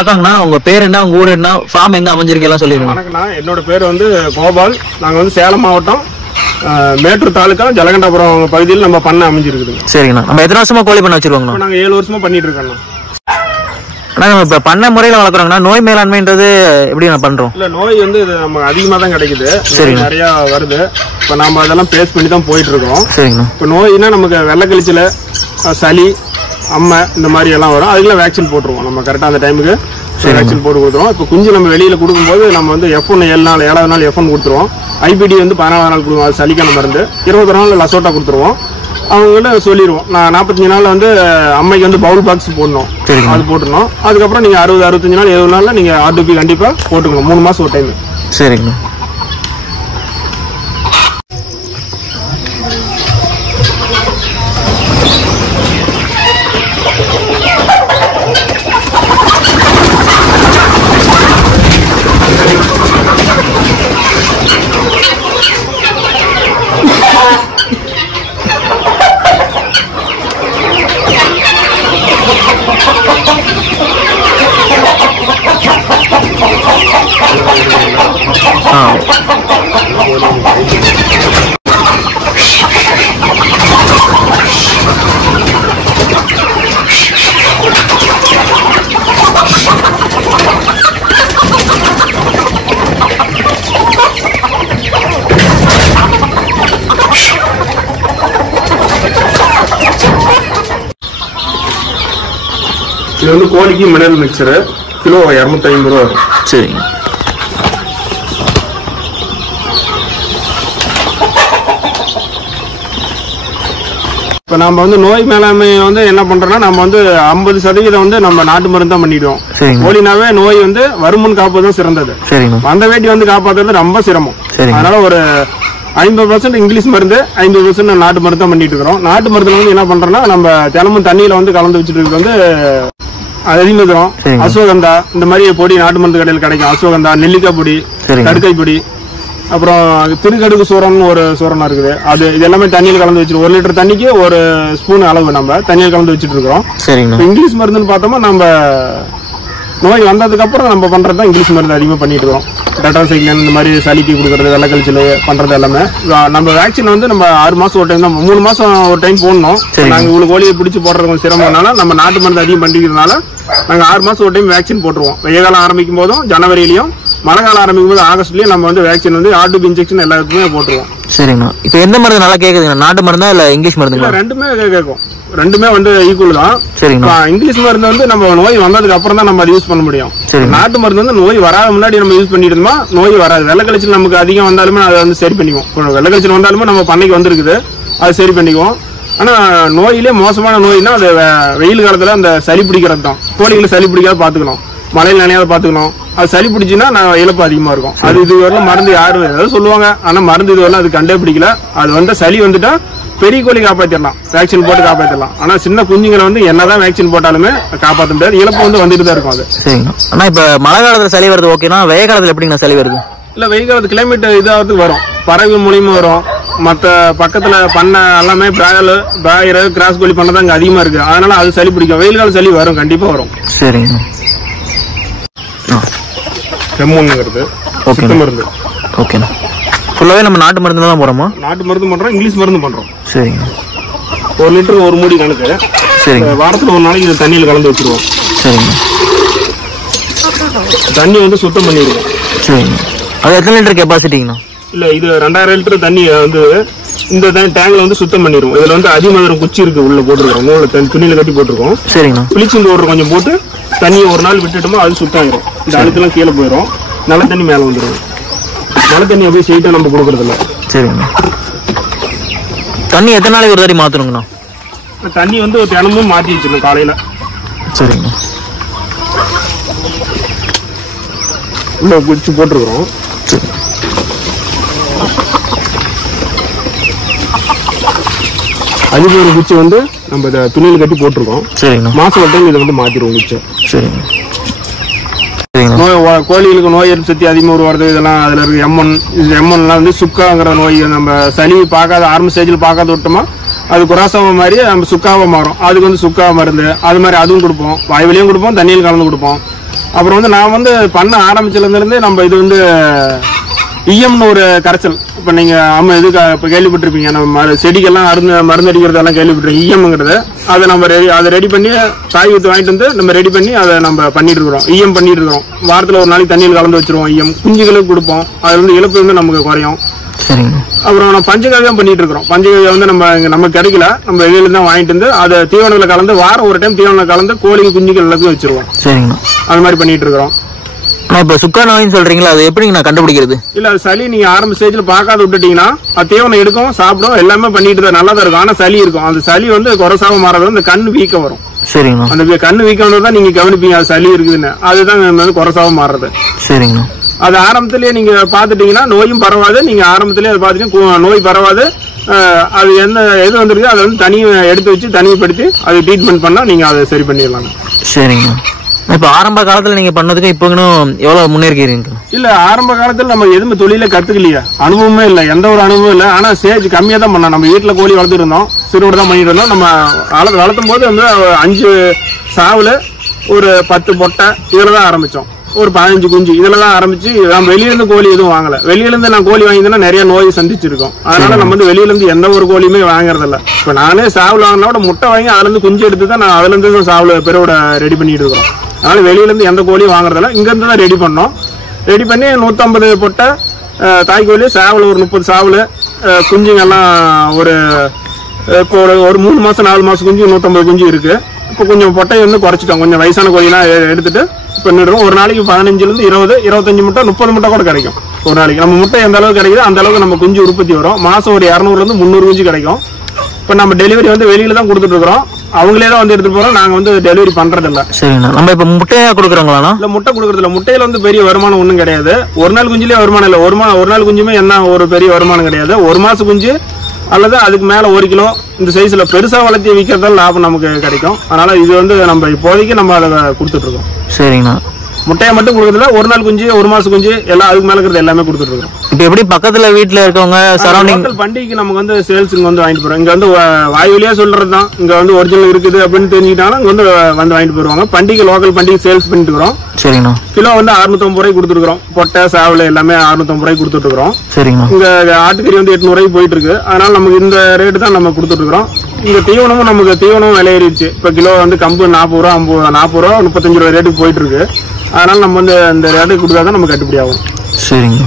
வணக்கங்கண்ணா, உங்க பேர் என்ன, உங்க ஊர் என்ன, ஃபார்ம் எங்க அமைஞ்சிருக்கெல்லாம் சொல்லிடுங்க. வணக்கண்ணா, என்னோட பேர் வந்து கோபால். நாங்க வந்து சேலம் மாவட்டம் மேட்டூர் தாலுக்கா ஜலகண்டாபுரம் பகுதியில் நம்ம பண்ண அமைஞ்சிருக்குதுங்க. சரிங்கண்ணா. நம்ம எத்தனை வருஷமா கோழி பண்ண வச்சிருக்கோங்கண்ணா? நாங்க 7 வருஷமா பண்ணிட்டு இருக்கோம்ண்ணா. நம்ம இப்ப பண்ண முறையில வளர்க்குறோங்கண்ணா, நோய் மேலாண்மைன்றது எப்படி நான் பண்றோம்? இல்ல, நோய் வந்து நம்ம அதிகமா தான் கிடைக்குது, நிறைய வருது. இப்ப நாம அதெல்லாம் பேஸ் பண்ணி தான் போயிட்டு இருக்கோம். சரிங்கண்ணா. இப்ப நோய்னா நமக்கு வெள்ளை கழிச்சல, சளி, அம்மை இந்த மாதிரி எல்லாம் வரும். அதுக்கெல்லாம் வேக்சின் போட்டுருவோம். நம்ம கரெக்டா அந்த டைமுக்கு வேக்சின் போட்டு கொடுத்துருவோம். இப்போ குஞ்சு நம்ம வெளியில கொடுக்கும்போது நம்ம வந்து F1 7 நாள் 7வது நாள் F1 கொடுத்துருவோம். IPD வந்து 14வது நாள் கொடுவோம். அது சளிக்கான மருந்து. 20 நாள் லசோட்டா கொடுத்துருவோம். அவங்ககிட்ட சொல்லிடுவோம், நான் 45 நாள் வந்து அம்மைக்கு வந்து பவுல் பாக்ஸ் போடணும், அது போட்டுருணும். அதுக்கப்புறம் நீங்க 60 65 நாள் 70 நாள்ல நீங்க RDP கண்டிப்பா போட்டுக்கணும். 3 மாசம் ஒரு டைம். சரிங்கண்ணா. இது வந்து கோழிக்கு மினரல் மிக்சரு கிலோ 250 ரூபா வரும். சரிங்க. இப்போ நம்ம வந்து நோய் மேலாண்மை வந்து என்ன பண்றோம்னா, நம்ம வந்து 50% வந்து நம்ம நாட்டு மருந்து தான் பண்ணிடுவோம். கோழினாவே நோய் வந்து வருமுன் காப்பதும் சிறந்தது. வந்த வேட்டி வந்து காப்பாற்றுறது ரொம்ப சிரமம். அதனால ஒரு 50% இங்கிலீஷ் மருந்து, 50% நாட்டு மருந்து தான் பண்ணிட்டு இருக்கிறோம். நாட்டு மருந்துல வந்து என்ன பண்றோம்னா, நம்ம தினமும் தண்ணியில வந்து கலந்து வச்சுட்டு இருக்கிறது வந்து அதிமதுரம், அஸ்வகந்தா, இந்த மாதிரி பொடி நாட்டு மருந்து கடையில் கிடைக்கும். அஸ்வகந்தா, நெல்லிக்காய் பொடி, கடுக்காய் பொடி, அப்புறம் திருக்கடுக்கு சூரம்னு ஒரு சூரனா இருக்குது. அது இது எல்லாமே தண்ணியில் கலந்து வச்சிருக்கோம். 1 லிட்டர் தண்ணிக்கு 1 ஸ்பூன் அளவு நம்ம தண்ணியில் கலந்து வச்சுட்டு இருக்கிறோம். இங்கிலீஷ் மருந்துன்னு பார்த்தோம்னா, நம்ம நோய் வந்ததுக்கு அப்புறம் நம்ம பண்றதுதான் இங்கிலீஷ் மருந்து அதிகமா பண்ணிட்டு இருக்கோம். டெட்ராசைக்ளின் இந்த மாதிரி சளிக்கு கொடுக்கறது, வெள்ளை கழிச்சல் பண்றது எல்லாமே. நம்ம வேக்சின் வந்து நம்ம 6 மாசம் ஒரு டைம் தான், 3 மாசம் ஒரு டைம் போடணும். நாங்க இவ்வளவு கோழியை பிடிச்சி போடுறது கொஞ்சம் சிரமம்னால நம்ம நாட்டு மருந்து அதிகம் பண்ணிக்கிறதுனால நாங்க 6 மாசம் ஒரு டைம் வேக்சின் போட்டுருவோம். வெய்ய காலம் ஆரம்பிக்கும் போதும் ஜனவரியிலையும், மழை காலம் ஆரம்பிக்கும் போது ஆகஸ்ட்லயும் நம்ம வந்து வேக்சின் வந்து RDP இன்ஜெக்ஷன் எல்லாத்துக்குமே போட்டுருவோம். சரிங்கண்ணா. இப்ப எந்த மருந்து நல்லா கேக்குதுங்க, நாட்டு மருந்தா இல்ல இங்கிலீஷ் மருந்துங்களா? ரெண்டுமே கேட்கும். ரெண்டுமே வந்து ஈக்குவல் தான். இங்கிலீஷ் மருந்து வந்து நம்ம நோய் வந்ததுக்கு அப்புறம் தான் நம்ம அதை யூஸ் பண்ண முடியும். நாட்டு மருந்து வந்து நோய் வராத முன்னாடி நம்ம யூஸ் பண்ணிட்டு இருந்தோம், நோய் வராது. வெள்ளை கழிச்சல் நமக்கு அதிகம் வந்தாலுமே அதை வந்து சரி பண்ணிக்குவோம். வெள்ளை கழிச்சல் வந்தாலுமே நம்ம பண்ணைக்கு வந்திருக்குது, அது சரி பண்ணிக்குவோம். ஆனா நோயிலே மோசமான நோய்னா அது வெயில் காலத்துல அந்த சளி பிடிக்கிறது தான். கோழிகளை சளி பிடிக்காத பாத்துக்கணும், மழையில் நினையாத பாத்துக்கணும். அது சளி பிடிச்சுன்னா இழப்பு அதிகமா இருக்கும். அது இதுவரை மருந்து யாரும் ஏதாவது சொல்லுவாங்க, ஆனா மருந்து இதுவரை அது கண்டே பிடிக்கல. அது வந்து சளி வந்துட்டா பெரிய கோழி காப்பாத்திடலாம், வேக்சின் போட்டு காப்பாத்திடலாம். ஆனா சின்ன குஞ்சுங்களை வந்து என்னதான் வேக்சின் போட்டாலுமே காப்பாற்ற முடியாது, இழப்பு வந்து வந்துட்டு தான் இருக்கும். அது சரிங்க. ஆனா இப்ப மழை காலத்துல சளி வருது ஓகேனா, வெய்ய காலத்துல எப்படிங்க சளி வருது? இல்ல, வெயில் காலத்து கிளைமேட் இதாகிறதுக்கு வரும், பறவை மூலியமா வரும். மற்ற பக்கத்துல பண்ண எல்லாமே பிராயர் கிராஸ் கோழி பண்ணதான் இங்க அதிகமா இருக்கு, அதனால அது சளி பிடிக்கும். வெயில் கால சளி வரும், கண்டிப்பா வரும். சரிங்க. செம்மொன்னுங்கிறது சித்த மருந்து. ஓகேண்ணா. ஃபுல்லாவே நம்ம நாட்டு மருந்து தான் போறோமா? நாட்டு மருந்து பண்றோம், இங்கிலீஷ் மருந்து பண்றோம். சரிங்க. 1 லிட்டர் 1 மூடி கணக்கு. சரிங்க. வாரத்துல ஒரு நாளைக்கு தண்ணியில் கலந்து வச்சிருவோம். சரிங்க. தண்ணி வந்து சுத்தம் பண்ணிடுவோம். சரிங்க. அது எத்தனை லிட்டர் கெப்பாசிட்டிங்கண்ணா? இல்ல, இது 2000 லிட்டர் தண்ணி வந்து இந்த டேங்க்ல வந்து சுத்தம் பண்ணிடுவோம். இதுல வந்து அதிமதுரம் குச்சி இருக்கு, உள்ள போட்டுருக்கோம், துணியில கட்டி போட்டுருக்கோம். சரிங்கண்ணா. ப்ளீச்சிங் பவுடர் கொஞ்சம் போட்டு தண்ணியை ஒரு நாள் விட்டுட்டோமோ அது சுத்தம் ஆயிரும். இந்த அழுக்கெல்லாம் கீழே போயிடும், நல்ல தண்ணி மேல வந்துடும். நல்ல தண்ணி அப்படியே ஸ்ட்ரெயிட்டா நம்ம கொடுக்கறது இல்ல. சரிங்க. தண்ணி எத்தனை நாளைக்கு ஒரு தாடி மாத்தணுங்கண்ணா? தண்ணி வந்து ஒரு தினமும் மாத்தி வச்சிடணும் காலையில. சரிங்க. உள்ள குச்சி போட்டுருக்கிறோம். அதுக்கு ஒரு குச்சி வந்து நம்ம துணியில கட்டி போட்டிருக்கோம். சரிங்க. மாசம் ஒரு டைம் இதை வந்து மாத்திடுவோம் குச்சி. சரிங்க. கோழிகளுக்கு நோய் எதிர்ப்பு சக்தி அதிகமாக உருவாது. இதெல்லாம் அதுல இருக்கு எம்என்லாம் வந்து சுக்காங்கிற நோய். நம்ம சளி பார்க்காத ஆரம்ப ஸ்டேஜில் பார்க்காத விட்டோமா அது குராசாவை மாதிரி நம்ம சுக்காவை மாறும். அதுக்கு வந்து சுக்கா மருந்து அது மாதிரி அதுவும் கொடுப்போம். வாய்வெளியும் கொடுப்போம், தண்ணியில் கலந்து கொடுப்போம். அப்புறம் வந்து நான் வந்து பண்ண ஆரம்பிச்சதுலேருந்து நம்ம இது வந்து இஎம்னு ஒரு கரைச்சல். இப்போ நீங்கள் இதுக்கு இப்போ கேள்விப்பட்டிருப்பீங்க, நம்ம செடிக்கெல்லாம் மருந்து அடிக்கிறதெல்லாம் கேள்விப்பட்டிருக்கீங்க. இஎம்ங்கிறது அதை நம்ம அதை ரெடி பண்ணி காய் ஊற்றி வாங்கிட்டு வந்து நம்ம ரெடி பண்ணி அதை நம்ம பண்ணிட்டு இருக்கிறோம். இஎம் பண்ணிட்டு இருக்கிறோம். வாரத்தில் ஒரு நாளைக்கு தண்ணியில் கலந்து வச்சிருவோம். இஎம் குஞ்சுகளுக்கு கொடுப்போம். அது வந்து இழப்பு வந்து நமக்கு குறையும். அப்புறம் நம்ம பஞ்சகாவியம் பண்ணிட்டு இருக்கிறோம். பஞ்சகாவியம் வந்து நம்ம கிடைக்கல, நம்ம வெளியில தான் வாங்கிட்டு வந்து அதை தீவனத்தில் கலந்து வாரம் ஒரு டைம் தீவனம் கலந்து கோழி குஞ்சுகள் எல்லாத்தையும் வச்சிருவோம். அது மாதிரி பண்ணிட்டு இருக்கிறோம். இப்ப சுக்கா நோயின்னு சொல்றீங்களா, அது எப்படி நான் கண்டுபிடிக்கிறது? இல்ல, அது சளி நீங்க ஆரம்ப ஸ்டேஜ்ல பார்க்காத விட்டுட்டீங்கன்னா அது தீவனம் எடுக்கும், சாப்பிடும், எல்லாமே பண்ணிட்டு தான் நல்லா தான் இருக்கும். ஆனா சளி இருக்கும். அந்த சளி வந்து குறைசாம மாறது அந்த கண்ணு வீக்கம் வரும். சரிங்க. அந்த கண்ணு வீக்கம் தான் நீங்க கவனிப்பீங்க அது சளி இருக்குதுன்னு. அதுதான் குறைசாம மாறுறது. சரிங்க. அது ஆரம்பத்திலேயே நீங்க பாத்துட்டீங்கன்னா நோயும் பரவாது. நீங்க ஆரம்பத்திலேயே அதை பாத்தீங்கன்னா நோய் பரவாது. அது எது வந்திருக்கு அதை வந்து தனியை எடுத்து வச்சு தனிமைப்படுத்தி அது ட்ரீட்மெண்ட் பண்ணா நீங்க அதை சரி பண்ணிடலாம். சரிங்க. இப்ப ஆரம்ப காலத்துல நீங்க பண்ணதுக்கு இப்ப எவ்வளவு முன்னேறிக்கிறீங்க? இல்ல, ஆரம்ப காலத்துல நம்ம எதுவுமே தொழில கத்துக்கலையா, அனுபவமே இல்ல, எந்த ஒரு அனுபவம் இல்ல. ஆனா ஸ்டேஜ் கம்மியா தான் பண்ணோம். நம்ம வீட்டுல கோழி வளர்த்துட்டு இருந்தோம், சிறுவோட தான் பண்ணிட்டு இருந்தோம். நம்ம வளர்த்தும் போது வந்து 5 சாவுல ஒரு 10 பொட்டை இதுலதான் ஆரம்பிச்சோம். ஒரு 15 குஞ்சு இதுலதான் ஆரம்பிச்சு நம்ம வெளியில இருந்து கோழி எதுவும் வாங்கல. வெளியில இருந்து நான் கோழி வாங்கினா நிறைய நோய் சந்திச்சிருக்கோம். அதனால நம்ம வந்து வெளியில இருந்து எந்த ஒரு கோழியுமே வாங்குறது இல்ல. இப்ப நானே சாவுல வாங்கினோட முட்டை வாங்கி அதுல இருந்து குஞ்சு எடுத்து தான் நான் அதுல இருந்து சாவுல பெருவோட ரெடி பண்ணிட்டு இருக்கோம். அதனால வெளியில இருந்து எந்த கோழியும் வாங்குறதில்ல, இங்க இருந்து தான் ரெடி பண்ணோம். ரெடி பண்ணி 150 பொட்டை தாய்க்கோழி, சாவல் ஒரு 30 சாவல், குஞ்சுங்கெல்லாம் ஒரு இப்போ ஒரு 3 மாசம் 4 மாசம் குஞ்சு 150 குஞ்சு இருக்கு. இப்போ கொஞ்சம் பொட்டையை வந்து குறைச்சிட்டோம். கொஞ்சம் வயசான கோழிலாம் எடுத்துட்டு பண்ணிடுறோம். ஒரு நாளைக்கு 15 இருந்து 20, 25 முட்டை, 30 முட்டை கூட கிடைக்கும் ஒரு நாளைக்கு. நம்ம முட்டை எந்த அளவுக்கு கிடைக்குதோ அந்த அளவுக்கு நம்ம குஞ்சு உற்பத்தி வரும். மாசம் ஒரு 200 இருந்து 300 குஞ்சு கிடைக்கும். இப்போ நம்ம டெலிவரி வந்து வெளியில தான் கொடுத்துட்டு இருக்கிறோம். அவங்களே தான் வந்து எடுத்துட்டு போறோம். நாங்க வந்து டெலிவரி பண்றது இல்ல. சரிண்ணா. நம்ம இப்ப முட்டையா கொடுக்குறோங்களா? இல்ல, முட்டை கொடுக்கறது இல்ல. முட்டையில வந்து பெரிய வருமானம் ஒன்றும் கிடையாது. ஒரு நாள் குஞ்சுலயே வருமானம் இல்ல. ஒரு நாள் குஞ்சுமே என்ன ஒரு பெரிய வருமானம் கிடையாது. ஒரு மாசம் குஞ்சு அல்லது அதுக்கு மேல 1 கிலோ இந்த சைஸ்ல பெருசா வளர்த்தி விற்கிறதால லாபம் நமக்கு கிடைக்கும். அதனால இது வந்து நம்ம இப்போதைக்கு நம்ம அதை கொடுத்துட்டு இருக்கோம். சரிங்கண்ணா. முட்டையை மட்டும் கொடுக்கறதுல ஒரு நாள் குஞ்சு, ஒரு மாசம் குஞ்சு எல்லாம் அதுக்கு மேல இருக்கிறது எல்லாமே கொடுத்துட்டு இருக்கோம். இப்ப எப்படி பக்கத்துல வீட்டுல இருக்கவங்க சரௌண்டிங் பண்டிகைக்கு நமக்கு வந்து சேல்ஸுக்கு வந்து வாங்கிட்டு போறோம். இங்க வந்து வாயுலியா சொல்றதுதான், இங்க வந்து ஒரிஜினல் இருக்குது அப்படின்னு தெரிஞ்சுக்கிட்டாங்கன்னா இங்க வந்து வாங்கிட்டு போயிருவாங்க. பண்டிகை லோக்கல் பண்டிகை சேல்ஸ் பண்ணிட்டு இருக்கிறோம். சரிங்கண்ணா. கிலோ வந்து 650 ரூபாய்க்கு கொடுத்துருக்கோம். பொட்டை சாவல் எல்லாமே 650 ரூபாய்க்கு கொடுத்துட்டு இருக்கிறோம். சரிங்கண்ணா. இங்க ஆட்டுக்கறி வந்து 800 ரூபாய்க்கு போயிட்டு இருக்கு. அதனால நமக்கு இந்த ரேட்டு தான் நம்ம கொடுத்துட்டு இருக்கிறோம். இங்க தீவனமும் நமக்கு தீவனம் விலையேறிச்சு. இப்ப கிலோ வந்து கம்பு 40 ரூபா, 40 ரூபா, 35 ரூபா ரேட்டுக்கு போயிட்டு இருக்கு. அதனால நம்ம வந்து இந்த ரேட்டுக்கு கொடுத்தாதான் நம்ம கட்டுப்படி ஆகும். சரிங்க.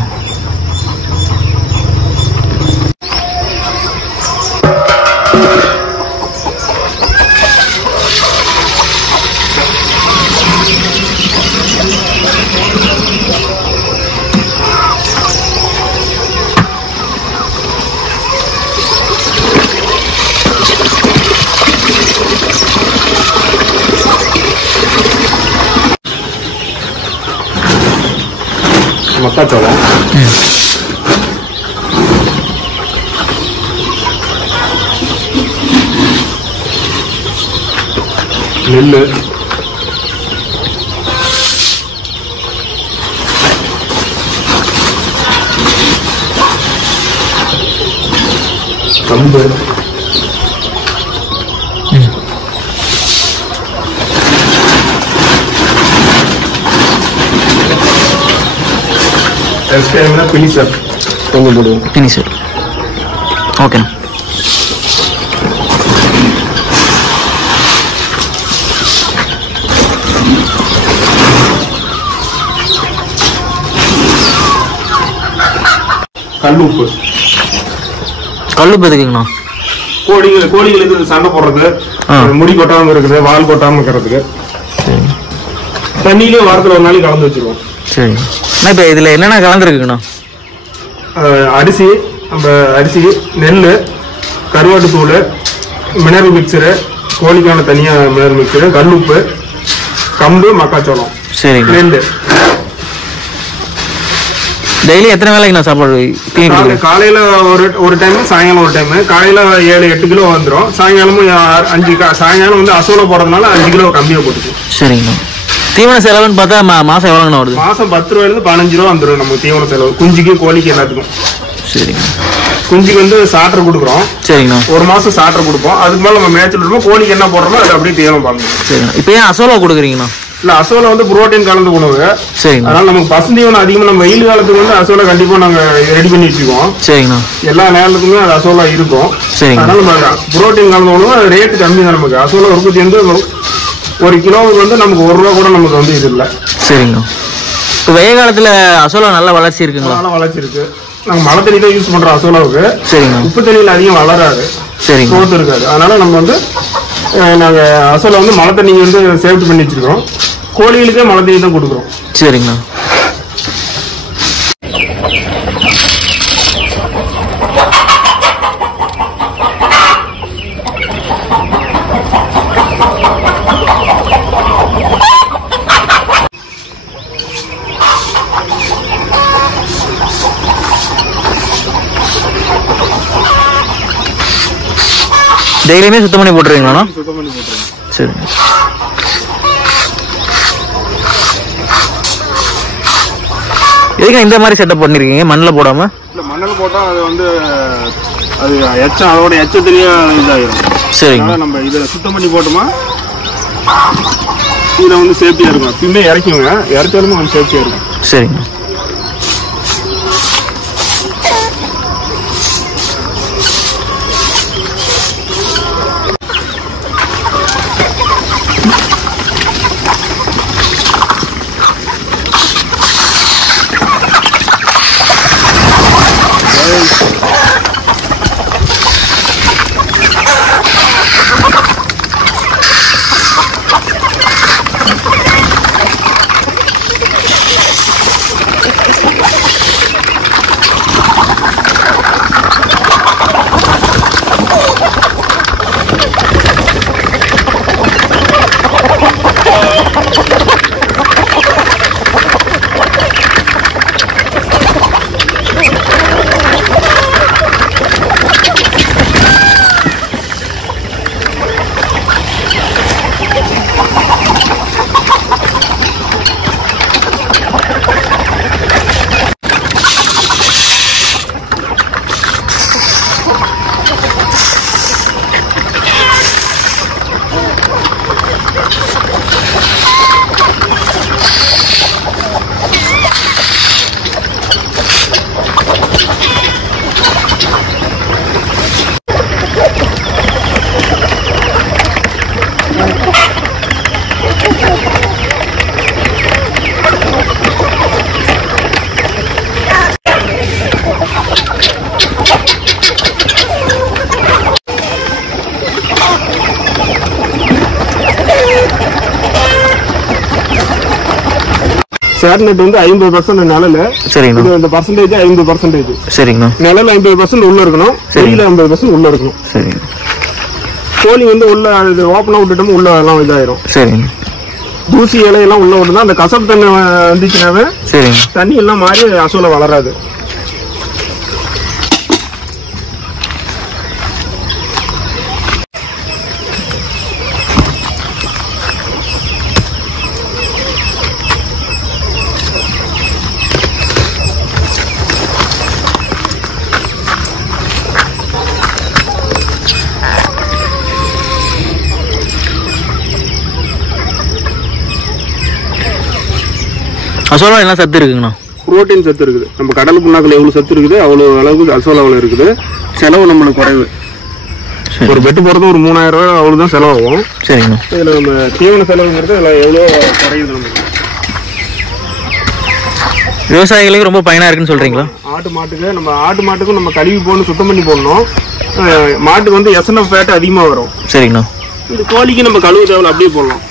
மக்காச்சோளம், நெல்லு, கம்பு, பினிசர் போடுவோம். பினிசர். ஓகே. கல்லுப்பு. கல்லுப்பு எதுக்குங்கண்ணா? கோழிகளுக்கு சண்டை போடுறது, முடி கொட்டாம இருக்குது, வால் கொட்டாம இருக்கிறதுக்கு. தண்ணியிலேயே வாரத்தில் ஒரு நாளைக்கு கலந்து வச்சிருவோம். சரி. இப்ப இதுல என்னென்ன கலந்துருக்குங்கண்ணா? அரிசி, நெல், கருவாட்டு தூள், மினரல் மிக்சரு, கோழிக்கான தனியா மினரல் மிக்சரு, கல்லுப்பு, கம்பு, மக்காச்சோளம். சரி. நெல். டெய்லி எத்தனை வேலைக்கு நான் சாப்பாடு? காலையில ஒரு டைம், சாயங்காலம் ஒரு டைம். காலையில 7-8 கிலோ வந்துடும். சாயங்காலமும் 5. சாயங்காலம் வந்து அசோல போடுறதுனால 5 கிலோ கம்மியா போட்டுக்கும். சரிங்கண்ணா. தீவன செலவுன்னு பார்த்தா மாசம் எவ்வளோங்கண்ணா வருது? மாசம் 10 ரூபாயிலிருந்து 15 ரூபா வந்துடும் நமக்கு தீவன செலவு, குஞ்சுக்கு கோழிக்கு எல்லாத்துக்கும். சரிங்க. குஞ்சுக்கு வந்து சாட்டர் கொடுக்குறோம். சரிங்கண்ணா. ஒரு மாசம் சாட்டர் கொடுப்போம். அதுக்கு மேல நம்ம மேய்ச்சல் இருப்போம். கோழிக்கு என்ன போடுறோமோ அதை அப்படியே தீவனம் பார்க்கணும். சரிங்கண்ணா. இப்போ ஏன் அசோலா கொடுக்குறீங்கண்ணா? இல்ல அசோலா வந்து புரோட்டீன் கலந்த உணவு. சரிங்க. அதனால நமக்கு பசுந்தீவனம் அதிகமா நம்ம வெயில் காலத்துக்கு வந்து அசோலா கண்டிப்பா நாங்க ரெடி பண்ணி வச்சுக்குவோம். சரிங்கண்ணா. எல்லா நேரத்துக்குமே அது அசோலா இருக்கும். சரிங்க. அதனால நம்ம புரோட்டீன் கலந்த உணவு ரேட்டு கம்மி தான் நமக்கு. அசோலா உற்பத்தி வந்து 1 கிலோவுக்கு வந்து நமக்கு ₹1 கூட நமக்கு வந்து இது இல்லை. சரிங்க. இப்போ வெயில் காலத்துல அசோலா நல்ல வளர்ச்சி இருக்குங்களா? நல்லா வளர்ச்சி இருக்கு. நாங்க மழை தண்ணி தான் யூஸ் பண்றோம் அசோலாவுக்கு. சரிங்க. உப்பு தண்ணியில் அதிகம் வளராது. சரிங்க. சோத்து இருக்காது. அதனால நம்ம வந்து நாங்க அசோலா வந்து மழை தண்ணி வந்து சேஃப்டி பண்ணி வச்சிருக்கோம். கோழிகளுக்கே மழை தண்ணி தான் கொடுக்குறோம். சரிங்கண்ணா. டெய்லியுமே சுத்தம் பண்ணி போட்டுருவீங்களா? சுத்தம் பண்ணி போட்டுருவோம். சரி. எதுக்கு இந்த மாதிரி செட்டப் பண்ணிருக்கீங்க மண்ணில் போடாம? இல்லை மண்ணில் போட்டால் அது வந்து அது எச்சம் அதோட எச்சத்துலேயே இதாகிடும். சரிங்க. நம்ம இதை சுத்தம் பண்ணி போட்டோமா இதில் வந்து சேஃப்டியாக இருக்கும். பின்னே இறக்கிங்க, இறச்சாலுமே கொஞ்சம் சேஃப்டியாக இருக்கும். சரிங்க. சேர்நெட் வந்து 50% நிழல். சரிங்க. இந்த பர்சன்டேஜ் 50%. சரிங்க. நிழல் 50% உள்ள இருக்கணும், வெளியில 50% உள்ள இருக்கணும். சரிங்க. கோழி வந்து உள்ள இது ஓப்பனா விட்டுட்டோம், உள்ள எல்லாம் இதாயிரும். சரிங்க. தூசி இலையெல்லாம் உள்ள விட்டுதான் அந்த கசப்பு தண்ணி வந்துச்சுனாவே சரிங்க தண்ணி எல்லாம் மாறி அசோலா வளராது. அசோலா என்ன சத்து இருக்குங்கண்ணா? புரோட்டீன் சத்து இருக்குது. நம்ம கடல் புண்ணாக்குல எவ்வளவு சத்து இருக்குது அவ்வளவு அளவுக்கு அசோலாவில் இருக்குது. செலவு நம்மளுக்கு குறைவு. ஒரு பெட்டு போறது ஒரு 3000 ரூபாய் அவ்வளவுதான் செலவாகும். சரிங்க. இதுல நம்ம தீவன செலவுங்கிறது எவ்வளோ குறையுது நமக்கு. விவசாயிகளுக்கு ரொம்ப பயனா இருக்குன்னு சொல்றீங்களா? ஆட்டு மாட்டுக்கும் நம்ம கழுவி போடணும், சுத்தம் பண்ணி போடணும். மாட்டுக்கு வந்து எஸ்என்எஃப் ஃபேட் அதிகமா வரும். சரிங்கண்ணா. இது கோழிக்கு நம்ம கழுவு தேவை அப்படியே போடலாம்.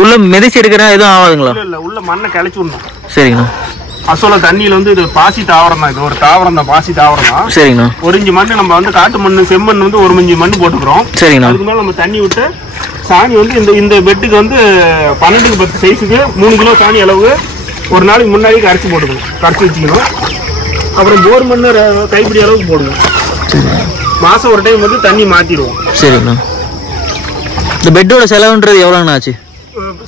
உள்ள மிதிச்சு எடுக்கிற எதுவும் ஆகாதுங்களா? இல்ல உள்ள மண்ணை கிளச்சி விடணும். சரிங்கண்ணா. அசோலா தண்ணியில வந்து இது பாசி தாவரம் தான். இது ஒரு தாவரம் தான், பாசி தாவரம் தான். சரிங்கண்ணா. 1 இன்ச்சு மண்ணு நம்ம வந்து காட்டு மண்ணு செம்மண் வந்து 1 இன்ச்சு மண்ணு போட்டுக்கிறோம். சரிங்கண்ணா. அதுக்கு மேல நம்ம தண்ணி விட்டு சாணி வந்து இந்த பெட்டுக்கு வந்து 12க்கு 10 சைஸுக்கு 3 கிலோ சாணி அளவு ஒரு நாளைக்கு முன்னாடி கரைச்சி போட்டுக்கணும், கரைச்சி வச்சுக்கணும். அப்புறம் போர் மண்ணு கைப்பிடி அளவுக்கு போடணும். மாசம் ஒரு டைம் வந்து தண்ணி மாத்திடுவோம். சரிங்கண்ணா. இந்த பெட்டோட செலவுன்றது எவ்வளோண்ணா ஆச்சு?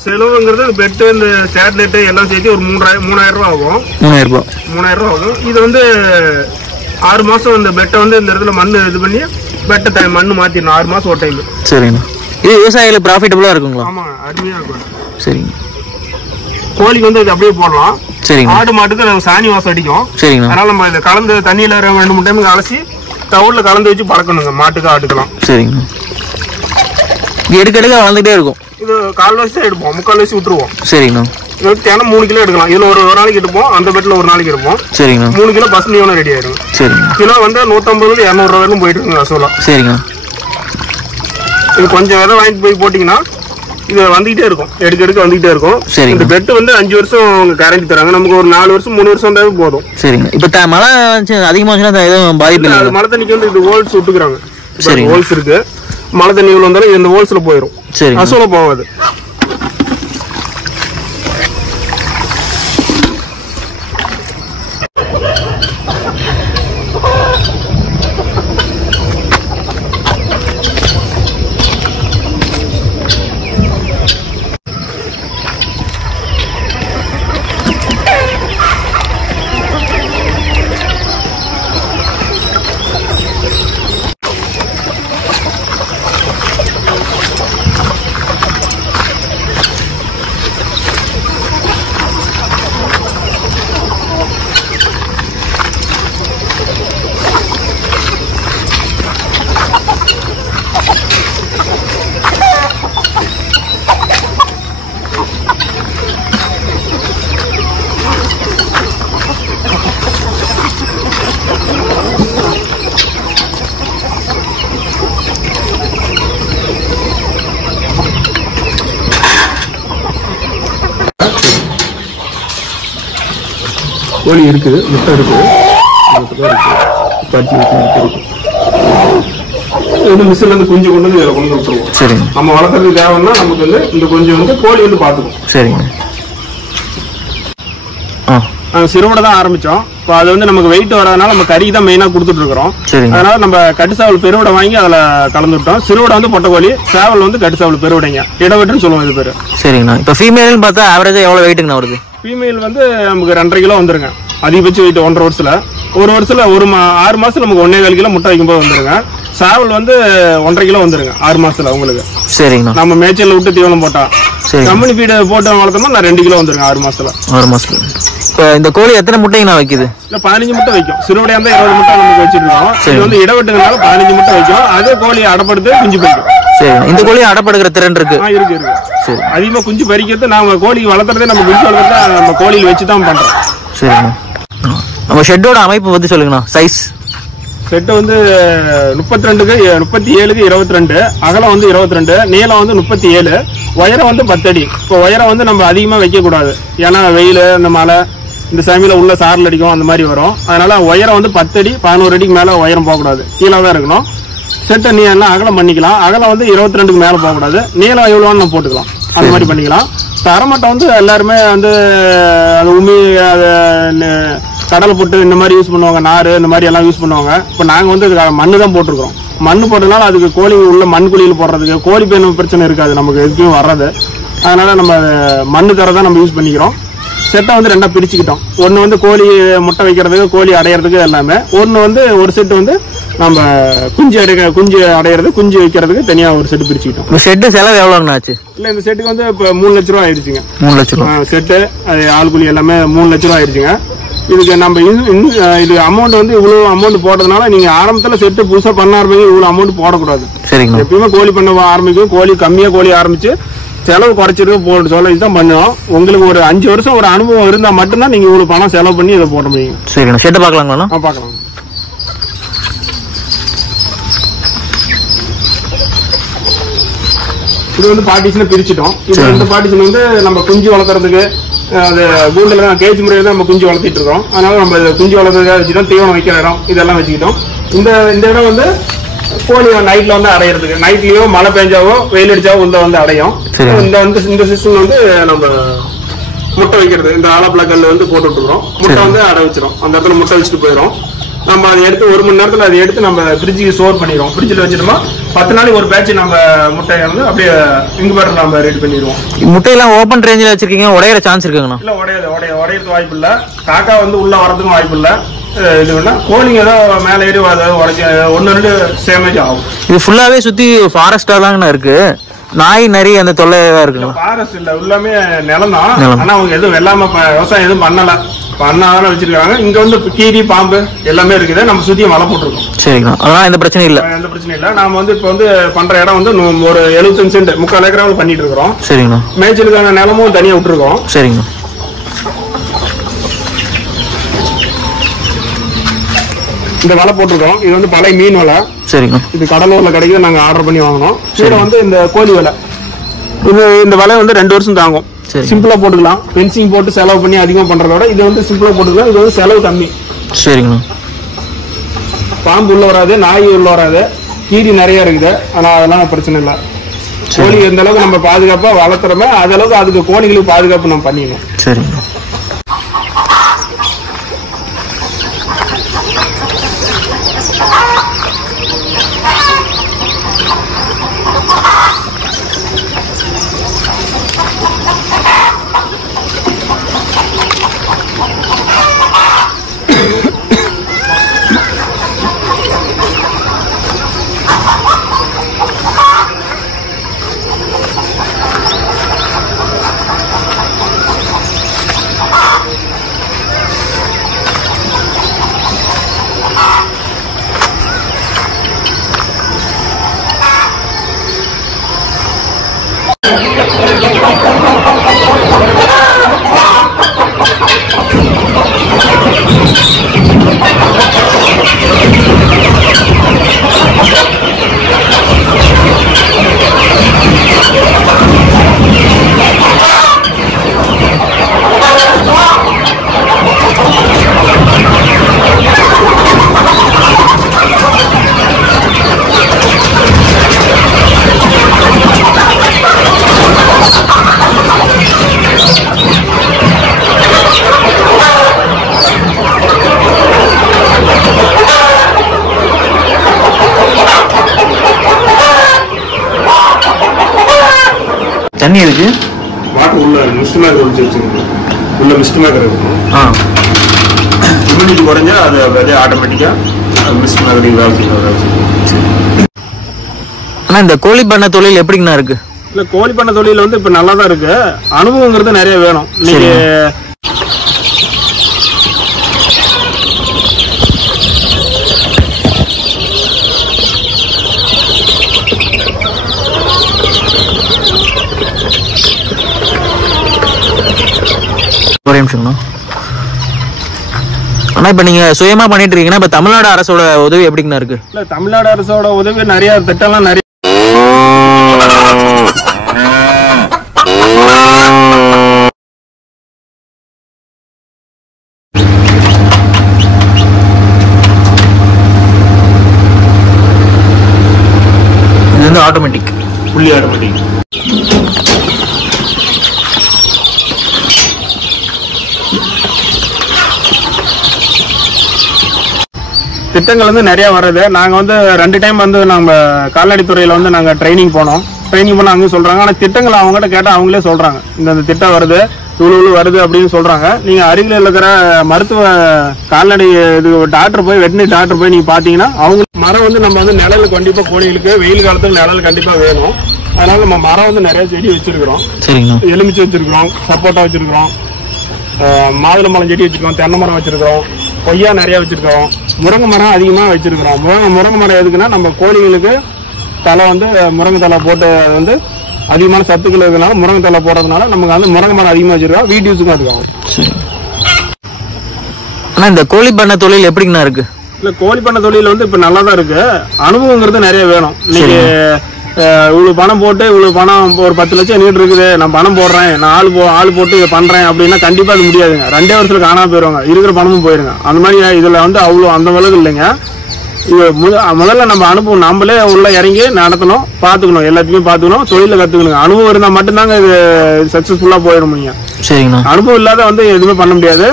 செலவுங்கிறது பெட்டு இந்த சேட்டலைட்டு எல்லாம் சேர்த்து ஒரு 3000 ரூபா ஆகும். 3000 ரூபா ஆகும். இது வந்து 6 மாசம் இந்த பெட்டை வந்து இந்த இடத்துல மண் இது பண்ணி பெட்டை மண்ணு மாத்திடணும் 6 மாசம் ஒரு டைம். சரிங்க. இது விவசாயிகளுக்கு ப்ராஃபிட்டபிளா இருக்குங்களா? ஆமா, அருமையா இருக்கும். சரிங்க. கோழிக்கு வந்து இது அப்படியே போடலாம். சரிங்க. ஆடு மாட்டுக்கு நம்ம சாணி வாசம் அடிக்கும். சரிங்க. அதனால நம்ம இதை கலந்து தண்ணியில 2-3 டைம் அலசி தவுள்ல கலந்து வச்சு பழக்கணுங்க மாட்டுக்கு ஆட்டுக்கலாம். சரிங்க. எடுக்க வளர்ந்துட்டே இருக்கும். இது 1/4 வயசு எடுப்போம், 3/4 வயசு விட்டுருவோம். சரிங்க. இது வந்து தினம் 3 கிலோ எடுக்கலாம். இதுல ஒரு நாளைக்கு எடுப்போம், அந்த பெட்ல ஒரு நாளைக்கு எடுப்போம். சரிங்க. 3 கிலோ பசுமையான ரெடி ஆயிடும். சரிங்க. கிலோ வந்து 150-200 ரூபா வரைக்கும் போயிட்டு இருக்குங்க அசோலா. சரிங்க. இது கொஞ்சம் விதை வாங்கிட்டு போய் போட்டீங்கன்னா இது வந்துகிட்டே இருக்கும், எடுக்க வந்துகிட்டே இருக்கும். இந்த பெட் வந்து 5 வருஷம் கேரண்டி தராங்க. நமக்கு ஒரு 4 வருஷம் 3 வருஷம் இருந்தாலும் போதும். சரிங்க. இப்ப மழை அதிகமா எதுவும் பாதிப்பு இல்லை? மழை தண்ணிக்கு வந்து இது ஹோல்ஸ் விட்டுக்கிறாங்க. சரி, ஹோல்ஸ் இருக்கு. மழை தண்ணி இவ்வளவு வந்தாலும் இந்த ஹோல்ஸ்ல போயிடும். சரி, அசோலா போகாது. கோழி இருக்குது, முட்டை இருக்குது, மிஷின்ல இருந்து குஞ்சு கொண்டு வந்து கொண்டு விட்டுருவோம். சரி, நம்ம வளர்க்கறதுக்கு தேவைன்னா நமக்கு வந்து இந்த கொஞ்சம் வந்து கோழி வந்து பாத்துக்கும். சரிங்க. நாங்க சிறுவடை தான் ஆரம்பிச்சோம். இப்போ அது வந்து நமக்கு வெயிட் வராதனால நம்ம கறி தான் மெயினா கொடுத்துட்டு இருக்கிறோம். அதனால நம்ம கட்டுசாவல் பெருவிடை வாங்கி அதுல கலந்து விட்டோம். சிறுவடை வந்து பொட்டக்கோழி, சேவல் வந்து கட்டுசாவல் பெருவிடைங்க, இடவெட்டுன்னு சொல்லுவோம் இது பேரு. சரிங்கண்ணா. இப்போ ஃபீமேல்னு பார்த்தா ஆவரேஜா எவ்வளவு வெயிட்டுங்கண்ணா வருது? ஃபீமேல் வந்து நமக்கு 2.5 கிலோ வந்துருங்க. அதிகபட்ச வெயிட் 1.5 வருஷத்துல. ஒரு வருஷத்துல 6 மாசத்துல நமக்கு 1.25 கிலோ முட்டை வைக்கும்போது வந்துருங்க. சேவல் வந்து 1.5 கிலோ வந்துருங்க 6 மாசத்துல உங்களுக்கு. சரிங்க. நம்ம மேய்ச்சல் விட்டு தீவனம் போட்டா கம்பெனி ஃபீடு போட்டு வளர்த்தோம்னா நான் 2 கிலோ வந்துருங்க 6 மாசத்துல. 6 மாசத்துல. இப்போ இந்த கோழி எத்தனை முட்டைங்க நான் வைக்குது? இல்ல 15 முட்டை வைக்கும். சிறுவடையா இருந்தா 20 முட்டை நமக்கு வச்சிருக்கோம். இது வந்து இடவெட்டுனால 15 முட்டை வைக்கும். அதே கோழி அடப்படுத்து குஞ்சு பறிக்கும். சரி, இந்த கோழி அடப்படுகிற திறன் இருக்கு? இருக்கு. சரி, அதிகமா குஞ்சு பறிக்கிறது நாம கோழி வளர்த்துறதே நம்ம குஞ்சு வளர்க்கறத நம்ம கோழியில் வச்சுதான் பண்றோம். சரிங்க. நம்ம ஷெட்டோட அமைப்பு பத்தி சொல்லுங்கண்ணா. சைஸ் செட்டு வந்து 32க்கு 37க்கு 22, அகலம் வந்து 22, நீளம் வந்து 37, உயரம் வந்து 10 அடி. இப்போ உயரம் வந்து நம்ம அதிகமா வைக்க கூடாது. ஏன்னா வெயில், இந்த மழை, இந்த சமையல உள்ள சாரல் அடிக்கும், அந்த மாதிரி வரும். அதனால உயரம் வந்து 10 அடி 11 அடிக்கு மேல உயரம் போகக்கூடாது, கீழே தான் இருக்கணும். செட்டை நீ என்ன அகலம் பண்ணிக்கலாம். அகலம் வந்து 22க்கு மேல போகக்கூடாது. நீளம் எவ்வளோன்னு நம்ம போட்டுக்கலாம், அந்த மாதிரி பண்ணிக்கலாம். தரமட்டம் வந்து எல்லாருமே வந்து அது உமி, அது கடலை போட்டு இந்த மாதிரி யூஸ் பண்ணுவாங்க, நாறு இந்த மாதிரி எல்லாம் யூஸ் பண்ணுவாங்க. இப்போ நாங்கள் வந்து மண்ணு தான் போட்டிருக்கோம். மண்ணு போட்டதுனால அதுக்கு கோழி உள்ள மண் குழியில் போடுறதுக்கு கோழி பேன் பிரச்சனை இருக்காது, நமக்கு எதுக்கும் வர்றது. அதனால நம்ம மண்ணு தர தான் நம்ம யூஸ் பண்ணிக்கிறோம். செட்டை வந்து 2ஆ பிரிச்சுக்கிட்டோம். ஒன்று வந்து கோழி முட்டை வைக்கிறதுக்கு, கோழி அடையிறதுக்கு எல்லாமே. ஒன்று வந்து ஒரு செட்டு வந்து நம்ம குஞ்சு அடையிறது, குஞ்சு வைக்கிறதுக்கு தனியா ஒரு செட்டு பிரிச்சுக்கிட்டோம். இந்த செட்டு செலவு எவ்வளோங்கண்ணா ஆச்சு? இல்ல, இந்த செட்டுக்கு வந்து இப்போ 3 லட்ச ரூபா ஆயிடுச்சுங்க. 3 லட்ச ரூபா செட்டு, அது ஆள் கூலி எல்லாமே 3 லட்ச ரூபா ஆயிடுச்சுங்க. இதுக்கு நம்ம இது அமௌண்ட் வந்து இவ்வளவு அமௌண்ட் போட்டதுனால நீங்க ஆரம்பத்துல செட்டு புதுசா பண்ண ஆரம்பிக்கும் இவ்வளவு அமௌண்ட் போடக்கூடாது. சரிங்க. எப்பயுமே கோழி பண்ண ஆரம்பிக்கும், கோழி கம்மியா கோழி ஆரம்பிச்சு செலவு குறைச்சிருக்கு போட்டு சொல்ல இதுதான் பண்ணுவோம். உங்களுக்கு ஒரு 5 வருஷம் ஒரு அனுபவம் இருந்தா மட்டும்தான் நீங்க இவ்வளவு பணம் செலவு பண்ணி இதை போட முடியும். சரிண்ணா. செட்டை பார்க்கலாங்களா? பார்க்கலாம். இது வந்து பார்ட்டிஷனை பிரிச்சுட்டோம். இது 2 பார்ட்டிஷன் வந்து நம்ம குஞ்சு வளர்க்கறதுக்கு, அது கூண்டுல தான் கேஜ் முறையில தான் நம்ம குஞ்சு வளர்த்திட்டு இருக்கோம். அதனால நம்ம குஞ்சு வளர்க்கறதுக்காக வச்சுட்டோம். தீவனம் வைக்கிற இடம் இதெல்லாம் வச்சுக்கிட்டோம். இந்த இடம் வந்து கோழி நைட்ல வந்து அடையிறதுக்கு, நைட்லயோ மழை பெஞ்சாவோ வெயில் அடிச்சாவோ உள்ள வந்து அடையும். இந்த சிஸ்டம் வந்து நம்ம முட்டை வைக்கிறது, இந்த ஆலப்பழக்கல்ல வந்து போட்டு விட்டுக்கிறோம். முட்டை வந்து அடை வச்சிடும், அந்த இடத்துல முட்டை வச்சுட்டு போயிடும். நம்ம அதை எடுத்து 1 மணி நேரத்துல அதை எடுத்து நம்ம ஃப்ரிட்ஜுக்கு ஸ்டோர் பண்ணிடுவோம். ஃப்ரிட்ஜில் வச்சுட்டோமா 10 நாளைக்கு ஒரு பேட்ச் நம்ம முட்டையை வந்து அப்படியே இங்குபேட்டர் நம்ம ரெடி பண்ணிடுவோம். முட்டையெல்லாம் ஓப்பன் ரேஞ்சில் வச்சிருக்கீங்க, உடையிற சான்ஸ் இருக்குங்கண்ணா? இல்ல, உடையறது வாய்ப்பு இல்ல. காக்கா வந்து உள்ள வரதுக்கும் வாய்ப்பு இல்ல. இதுன்னா கோழிங்க ஏதோ மேலே ஏறி உடைக்க 1-2 டேமேஜ் ஆகும். இது ஃபுல்லாவே சுத்தி ஃபாரஸ்டா தாங்கண்ணா இருக்கு. நாய் நரி அந்த தொல்லையா இருக்கு. ஃபாரஸ்ட் இல்ல, எல்லாமே நிலம் தான். ஆனா அவங்க எதுவும் வெள்ளாம விவசாயம் எதுவும் பண்ணாதான் வச்சிருக்காங்க. இங்க வந்து கீரி பாம்பு எல்லாமே இருக்குது. நம்ம சுத்தியும் வலை போட்டிருக்கோம். சரிங்கண்ணா, அதெல்லாம் எந்த பிரச்சனையும் இல்ல. எந்த பிரச்சனையும் இல்ல. நாம வந்து இப்ப வந்து பண்ற இடம் வந்து ஒரு 75 சென்ட் 3/4 ஏக்கராவில் பண்ணிட்டு இருக்கிறோம். சரிங்கண்ணா. மேய்ச்சலுக்கான நிலமும் தனியா விட்டுருக்கோம். சரிங்கண்ணா. இந்த வலை போட்டிருக்கோம். இது வந்து பழைய மீன் வலை. சரிங்க. இது கடலூர்ல கிடைக்குது, நாங்க ஆர்டர் பண்ணி வாங்கினோம். கீழே வந்து இந்த கோழி வலை. இந்த வலை வந்து 2 வருஷம் தாங்கும். சிம்பிளா போட்டுக்கலாம். பென்சிங் போட்டு செலவு பண்ணி அதிகமா பண்றத விட இது வந்து சிம்பிளா போட்டுக்கலாம். இது வந்து செலவு கம்மி. சரிங்க. பாம்பு உள்ள வராது, நாய் உள்ள வராது, கீரி நிறைய இருக்குது. ஆனா அதெல்லாம் பிரச்சனை இல்லை. கோழி எந்த அளவுக்கு நம்ம பாதுகாப்பா வளர்த்துறோமோ அது அளவுக்கு அதுக்கு கோழிகளுக்கு பாதுகாப்பு நம்ம பண்ணிடணும். சரிங்க. தண்ணி இருக்கு, வாட்டர் உள்ள மிஸ்ட் மேக்கர் ஒழிச்சு வச்சிருக்கோம். உள்ள மிஸ்ட் மேக்கர் இருக்கும். ஹியூமிடிட்டி குறைஞ்சா அது அப்படியே ஆட்டோமேட்டிக்கா மிஸ்ட் மேக்கரிங் வேலை செய்யும். ஆனா இந்த கோழி பண்ண தொழில் எப்படிங்கண்ணா இருக்கு? இல்ல, கோழி பண்ண தொழில் வந்து இப்ப நல்லா தான் இருக்கு. அனுபவங்கிறது நிறைய வேணும். இன்னைக்கு ஒரே நிமிஷம்ண்ணா. ஆனா இப்ப நீங்க சுயமா பண்ணிட்டு இருக்கீங்கன்னா இப்ப தமிழ்நாடு அரசோட உதவி எப்படிங்கண்ணா இருக்கு? இல்ல, தமிழ்நாடு அரசோட உதவி நிறைய திட்டம்லாம் நிறைய. இது வந்து ஆட்டோமேட்டிக், ஃபுல்லி ஆட்டோமேட்டிக். திட்டங்கள் வந்து நிறைய வருது. நாங்க வந்து 2 டைம் வந்து நம்ம கால்நடை துறையில வந்து நாங்க ட்ரைனிங் போனோம். ட்ரைனிங் பண்ண அங்கே சொல்றாங்க. ஆனா திட்டங்கள் அவங்ககிட்ட கேட்டா அவங்களே சொல்றாங்க, இந்த திட்டம் வருது, இவ்வளவு வருது அப்படின்னு சொல்றாங்க. நீங்க அருகில் இருக்கிற மருத்துவ கால்நடை இது டாக்டர் போய், வெட்டினரி டாக்டர் போய் நீங்க பாத்தீங்கன்னா அவங்க மரம் வந்து நம்ம வந்து நிழல் கண்டிப்பா கோழிகளுக்கு வெயில் காலத்துக்கு நிழல் கண்டிப்பா வேணும். அதனால நம்ம மரம் வந்து நிறைய செடி வச்சிருக்கிறோம். எலுமிச்சை வச்சிருக்கிறோம், சப்போட்டா வச்சிருக்கிறோம், மாதுளை மரம் செடி வச்சிருக்கோம், தென்னை மரம் வச்சிருக்கிறோம், கொய்யா நிறைய வச்சிருக்கோம், முருங்கை மரம் அதிகமா வச்சிருக்கிறோம். முருங்கை மரம் எதுக்குன்னா நம்ம கோழிகளுக்கு தலை வந்து முருங்கை தலை போட்டு அது வந்து அதிகமான சத்துக்கள் இருக்கிறதுனால முருங்கை தலை போடுறதுனால நமக்கு வந்து முருங்கை மரம் அதிகமா வச்சிருக்கோம். வீட்டு யூஸுக்கும் அதுக்காகும். ஆனா இந்த கோழி பண்ண தொழில் எப்படிங்கண்ணா இருக்கு? இல்ல, கோழி பண்ண தொழில் வந்து இப்ப நல்லா தான் இருக்கு. அனுபவங்கிறது நிறைய வேணும். இன்னைக்கு இவ்வளவு பணம் போட்டு இவ்வளவு பணம் ஒரு 10 லட்சம் நீட்டு இருக்குது, நான் பணம் போடுறேன், நான் ஆள் போட்டு இதை பண்றேன் அப்படின்னா கண்டிப்பா அது முடியாதுங்க. 2 வருஷத்துல காணாம போயிருவாங்க, இருக்கிற பணமும் போயிருங்க. அந்த மாதிரி இதுல வந்து அவ்வளவு அந்த அளவுக்கு இல்லைங்க. இது முதல்ல நம்ம அனுபவம் நம்மளே உள்ள இறங்கி நடத்தணும், பாத்துக்கணும், எல்லாத்தையுமே பாத்துக்கணும், தொழில கத்துக்கணும். அனுபவம் இருந்தா மட்டும்தாங்க இது சக்சஸ்ஃபுல்லா போயிட முடியும். சரிங்கண்ணா. அனுபவம் இல்லாத வந்து எதுவுமே பண்ண முடியாது.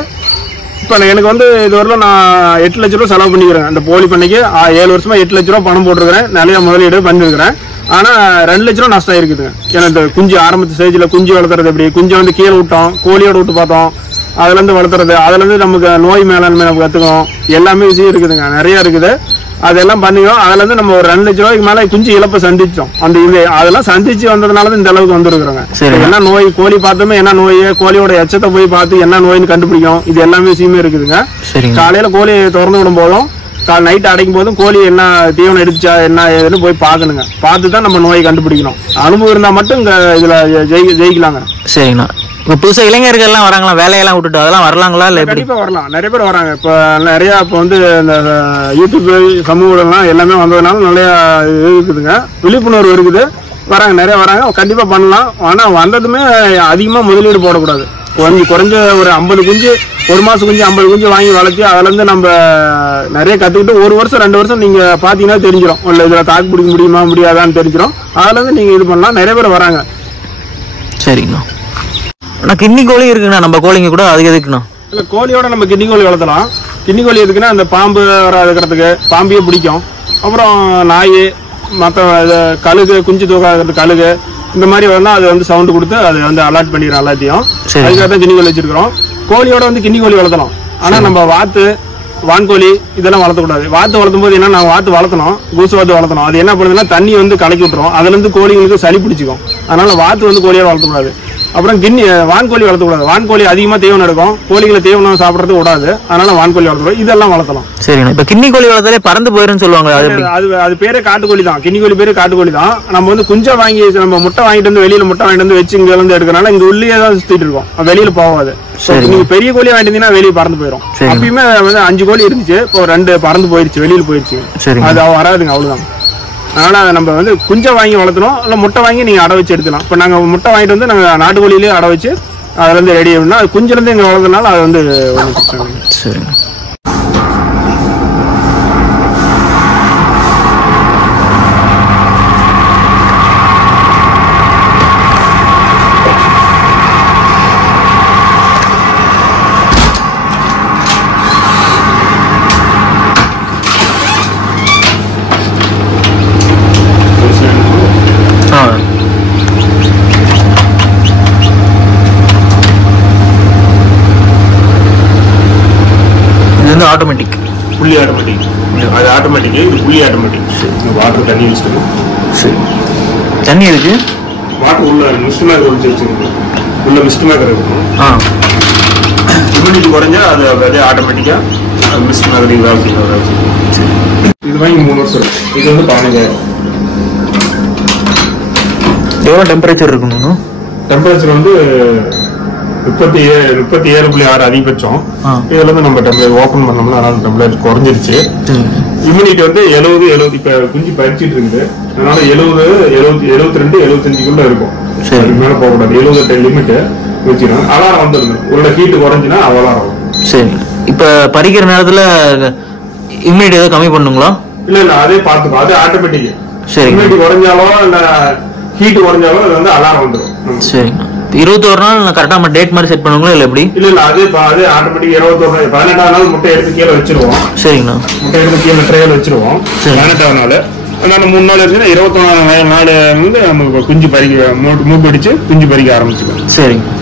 இப்ப எனக்கு வந்து இதுவரையிலும் நான் 8 லட்ச ரூபா செலவு பண்ணிக்கிறேன். இந்த கோழி பண்ணைக்கு 7 வருஷமா 8 லட்ச ரூபா பணம் போட்டிருக்கிறேன். நிறைய முதலீடு பண்ணிருக்கிறேன். ஆனா 2 லட்ச ரூபா நஷ்டம் இருக்குதுங்க. ஏன்னா இந்த குஞ்சு ஆரம்பத்து ஸ்டேஜ்ல குஞ்சு வளர்த்துறது எப்படி, குஞ்சு வந்து கீழே விட்டோம், கோழியோட விட்டு பார்த்தோம், அதுல இருந்து வளர்த்துறது, அதுல இருந்து நமக்கு நோய் மேலாண்மை நம்ம கத்துக்கணும், எல்லாமே விஷயம் இருக்குதுங்க, நிறைய இருக்குது. அதெல்லாம் பண்ணிக்கோ. அதுல இருந்து நம்ம ஒரு 2 லட்சம் ரூபாய்க்கு மேல குஞ்சு இழப்பை சந்திச்சோம். அந்த இது அதெல்லாம் சந்திச்சு வந்ததுனாலதான் இந்த அளவுக்கு வந்துருக்குறோங்க. என்ன நோய் கோழி பார்த்தோமே, என்ன நோய், கோழியோட எச்சத்தை போய் பார்த்து என்ன நோயின்னு கண்டுபிடிக்கும். இது எல்லாமே விஷயமே இருக்குதுங்க. காலையில கோழி திறந்து விடும் போதும் நைட் அடைக்கும் போதும் கோழி என்ன தீவனம் எடுத்துச்சா என்ன ஏதுன்னு போய் பார்க்கணுங்க. பார்த்து தான் நம்ம நோயை கண்டுபிடிக்கணும். அனுபவம் இருந்தா மட்டும் இங்க இதுல ஜெயிக்கலாங்க. சரிங்கண்ணா. இப்ப புதுசா இளைஞர்கள் எல்லாம் வராங்களா, வேலையெல்லாம் விட்டுட்டு அதெல்லாம் வரலாங்களா? இல்ல கண்டிப்பா வரலாம். நிறைய பேர் வராங்க. இப்ப நிறைய இப்ப வந்து இந்த யூடியூப் சமூகம் எல்லாமே வந்ததுனால நிறைய இருக்குதுங்க, விழிப்புணர்வு இருக்குது. வராங்க, நிறைய வராங்க. கண்டிப்பா பண்ணலாம். ஆனா வந்ததுமே அதிகமா முதலீடு போடக்கூடாது. குறைஞ்ச ஒரு 50 குஞ்சு, 1 மாசம் குஞ்சு 50 குஞ்சு வாங்கி வளர்த்தி அதுல இருந்து நம்ம நிறைய கத்துக்கிட்டு 1 வருஷம் 2 வருஷம் நீங்க பாத்தீங்கன்னா தெரிஞ்சிடும். இல்ல இதுல தாக்கு பிடிக்க முடியுமா முடியாதான்னு தெரிஞ்சிடும். அதுல இருந்து நீங்க இது பண்ணலாம். நிறைய பேர் வராங்க. சரிங்கண்ணா. ஆனா கிண்ணி கோழி இருக்குண்ணா, நம்ம கோழிங்க கூட அதுக்கு எதுக்குண்ணா? இல்ல கோழியோட நம்ம கிண்ணி கோழி வளர்த்தலாம். கிண்ணி கோழி எதுக்குன்னா அந்த பாம்பு இருக்கிறதுக்கு, பாம்பையே பிடிக்கும். அப்புறம் நாய், மற்ற கழுகு, குஞ்சு தூக்காகிறது கழுகு, இந்த மாதிரி வந்தா அது வந்து சவுண்ட் கொடுத்து அது வந்து அலர்ட் பண்ணிடுறோம் எல்லாத்தையும். அதுக்காக தான் கிண்ணி கோழி வச்சிருக்கிறோம். கோழியோட வந்து கிண்ணி கோழி வளர்த்தலாம். ஆனா நம்ம வாத்து, வான்கோழி இதெல்லாம் வளர்த்தக்கூடாது. வாத்து வளர்த்தும் போது என்ன, நாங்கள் வாத்து வளர்த்தணும், கூசு வாத்து வளர்த்தணும். அது என்ன பண்ணுதுன்னா தண்ணி வந்து கலக்கி விட்டுரும். அதுல இருந்து கோழிங்களுக்கு சளி பிடிச்சிக்கும். அதனால வாத்து வந்து கோழியோட வளர்த்தக்கூடாது. அப்புறம் வான்கோழி வளர்த்தக்கூடாது. வான்கோழி அதிகமா தீவனம் எடுக்கும், கோழிகளை தீவனம் சாப்பிடறது கூடாது. அதனால வான்கோழி வளர்த்தக்கூடாது. இதெல்லாம் வளர்த்தலாம். சரிண்ணா. இப்ப கிண்ணி கோழி வளர்த்தாலே பறந்து போயிருன்னு சொல்லுவாங்க. அது பேரே காட்டுக்கோழி தான். கிண்ணி கோழி பேரு காட்டுக்கோழி தான். நம்ம வந்து குஞ்சா வாங்கி நம்ம முட்டை வாங்கிட்டு வந்து வெளியில முட்டை வாங்கிட்டு வந்து வச்சு இங்க இருந்து எடுக்கிறனால இங்க உள்ளே தான் சுத்திட்டு இருக்கோம், வெளியில போகாது. நீங்க பெரிய கோழியா வாங்கிட்டீங்கன்னா வெளியே பறந்து போயிடும். அப்பயுமே வந்து 5 கோழி இருந்துச்சு, இப்போ 2 பறந்து போயிருச்சு, வெளியில போயிருச்சு. அது வராதுங்க, அவ்வளவுதான். அதனால நம்ம வந்து குஞ்சை வாங்கி வளர்த்தணும். இல்ல முட்டை வாங்கி நீங்க அடை வச்சு எடுக்கலாம். இப்ப நாங்க முட்டை வாங்கிட்டு வந்து நாங்க நாட்டுக்கோழிலேயே அடை வச்சு அதுல இருந்து ரெடி ஆகணும்னா அது குஞ்சுல இருந்து இங்க வளர்த்தனால அது வந்து சரி. ஆட்டோமேட்டிக், புள்ளி ஆட்டோமேட்டிக். அது ஆட்டோமேட்டிக், இது புள்ளி ஆட்டோமேட்டிக். வாட்டர் தண்ணி வச்சுக்கணும். சரி. தண்ணி இருக்கு, வாட்டர் உள்ள மிஸ்ட் மேக்கர் வச்சு வச்சுக்கணும். உள்ள மிஸ்ட் மேக்கர் இருக்கணும். ஹியூமிடிட்டி குறைஞ்சா அது அப்படியே ஆட்டோமேட்டிக்கா மிஸ்ட் மேக்கர் வேலை செய்யணும். இது வாங்கி 3 வருஷம். இது வந்து 15,000. எவ்வளோ டெம்பரேச்சர் இருக்கணும்? டெம்பரேச்சர் வந்து 37.6 அதிகபட்சம். இதுல இருந்து நம்ம டெம்பரேச்சர் ஓபன் பண்ணோம்னா அதனால டெம்பரேச்சர் குறைஞ்சிருச்சு. இம்யூனிட்டி வந்து 70 இப்ப குஞ்சு பறிச்சிட்டு இருக்குது. அதனால 72 75 இருக்கும். மேல போகக்கூடாது. 70 லிமிட் வச்சுக்கணும். அலாரம் வந்துருது. உங்களோட ஹீட் குறைஞ்சுன்னா அலாரம். சரி. இப்ப பறிக்கிற நேரத்துல இம்யூனிட்டி ஏதாவது கம்மி பண்ணுங்களா? இல்ல அதே பார்த்துக்கோ, அது ஆட்டோமேட்டிக். சரி. இம்யூனிட்டி குறைஞ்சாலும் இல்ல ஹீட் குறைஞ்சாலும் அது வந்து அலாரம் வந்துடும். சரி. 21 நாள் கரெக்டா நம்ம டேட் மாதிரி செட் பண்ணுங்களா இல்ல எப்படி? இல்ல அது ஆட்டோமேட்டிக் 21 நாள் 18ஆம் நாள் முட்டை எடுத்து கீழே வச்சிருவோம். சரிங்கண்ணா. முட்டை எடுத்து கீழே ட்ரேல வச்சிருவோம். 18ஆம் நாள் அதனால 3 நாள் இருந்துச்சுன்னா 21ஆம் நாள் வந்து நம்ம குஞ்சு பறிக்க மூப்படிச்சு குஞ்சு பறிக்க ஆரம்பிச்சுக்கோம். சரிங்க.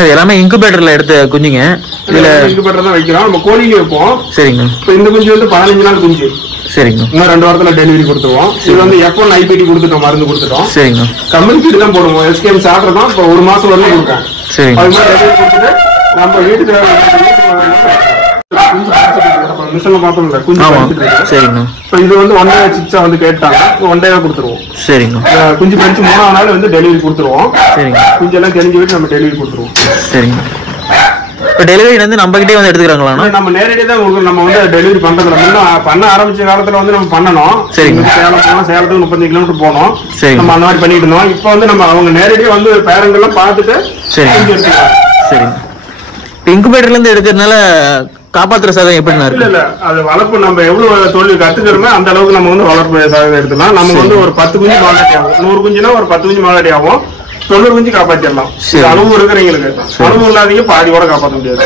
இது எல்லாமே இன்குபேட்டர்ல எடுத்த குஞ்சுங்க. இதுல இன்குபேட்டர் தான் வைக்கிறோம். நம்ம கோழிக்கு வைப்போம். சரிங்க. இப்போ இந்த குஞ்சு வந்து 15 நாள் குஞ்சு. சரிங்க. இன்னும் 2 வாரத்துல டெலிவரி கொடுத்துருவோம். இது வந்து F1 IPT கொடுத்துட்டோம், மருந்து கொடுத்துட்டோம். சரிங்க. கம்யூனிட்டி தான் போடுவோம். SKM சாப்பிட்ற தான் இப்போ 1 மாசம் வரலும் கொடுப்போம். சரிங்க. அது மாதிரி டெலிவரி கொடுத்துட்டு நம்ம வீட்டுக்கு மிஷின்ல பார்த்தோம்ல குஞ்சு பறிச்சுட்டு இருக்கு. சரிங்க. இப்போ இது வந்து 1 டே சிப்ஸா வந்து கேட்டாங்க, 1 டேவா கொடுத்துருவோம். சரிங்க. குஞ்சு பறிச்சு 3ஆவது நாள் வந்து டெலிவரி கொடுத்துருவோம். சரிங்க. குஞ்செல்லாம் தெரிஞ்சு விட்டு நம்ம டெலிவரி கொடுத்துருவோம். சரிங்க. இப்போ டெலிவரி வந்து நம்ம கிட்டே வந்து எடுத்துக்கிறாங்களா? நம்ம நேரடியாக தான் கொடுக்கணும். நம்ம வந்து டெலிவரி பண்றதுல முன்ன பண்ண ஆரம்பிச்ச காலத்துல வந்து நம்ம பண்ணணும். சரிங்க. சேலம் போனோம், சேலத்துக்கு 35 கிலோமீட்டர் போனோம். சரிங்க. நம்ம அந்த மாதிரி பண்ணிட்டு இருந்தோம். இப்போ வந்து நம்ம அவங்க நேரடியாக வந்து பேரங்கெல்லாம் பார்த்துட்டு சரிங்க. சரிங்க. இன்குபேட்டர்ல இருந்து எடுக்கிறதுனால காப்பாற்றுற சதவீதம் எப்படின்னா இருக்கு? இல்ல அது வளர்ப்பு நம்ம எவ்வளவு தொழில் கத்துக்கிறோமோ அந்த அளவுக்கு நம்ம வந்து வளர்ப்பு சதவீதம் எடுத்துக்கலாம். நமக்கு வந்து ஒரு 10 குஞ்சு மாலாட்டி ஆகும். 100 குஞ்சுனா ஒரு 10 குஞ்சு மாலாட்டி ஆகும். 90 குஞ்சு காப்பாற்றிடலாம். அனுபவம் இருக்கிறவங்களுக்கு, அனுபவம் இல்லாதீங்க பாதி கூட காப்பாற்ற முடியாது.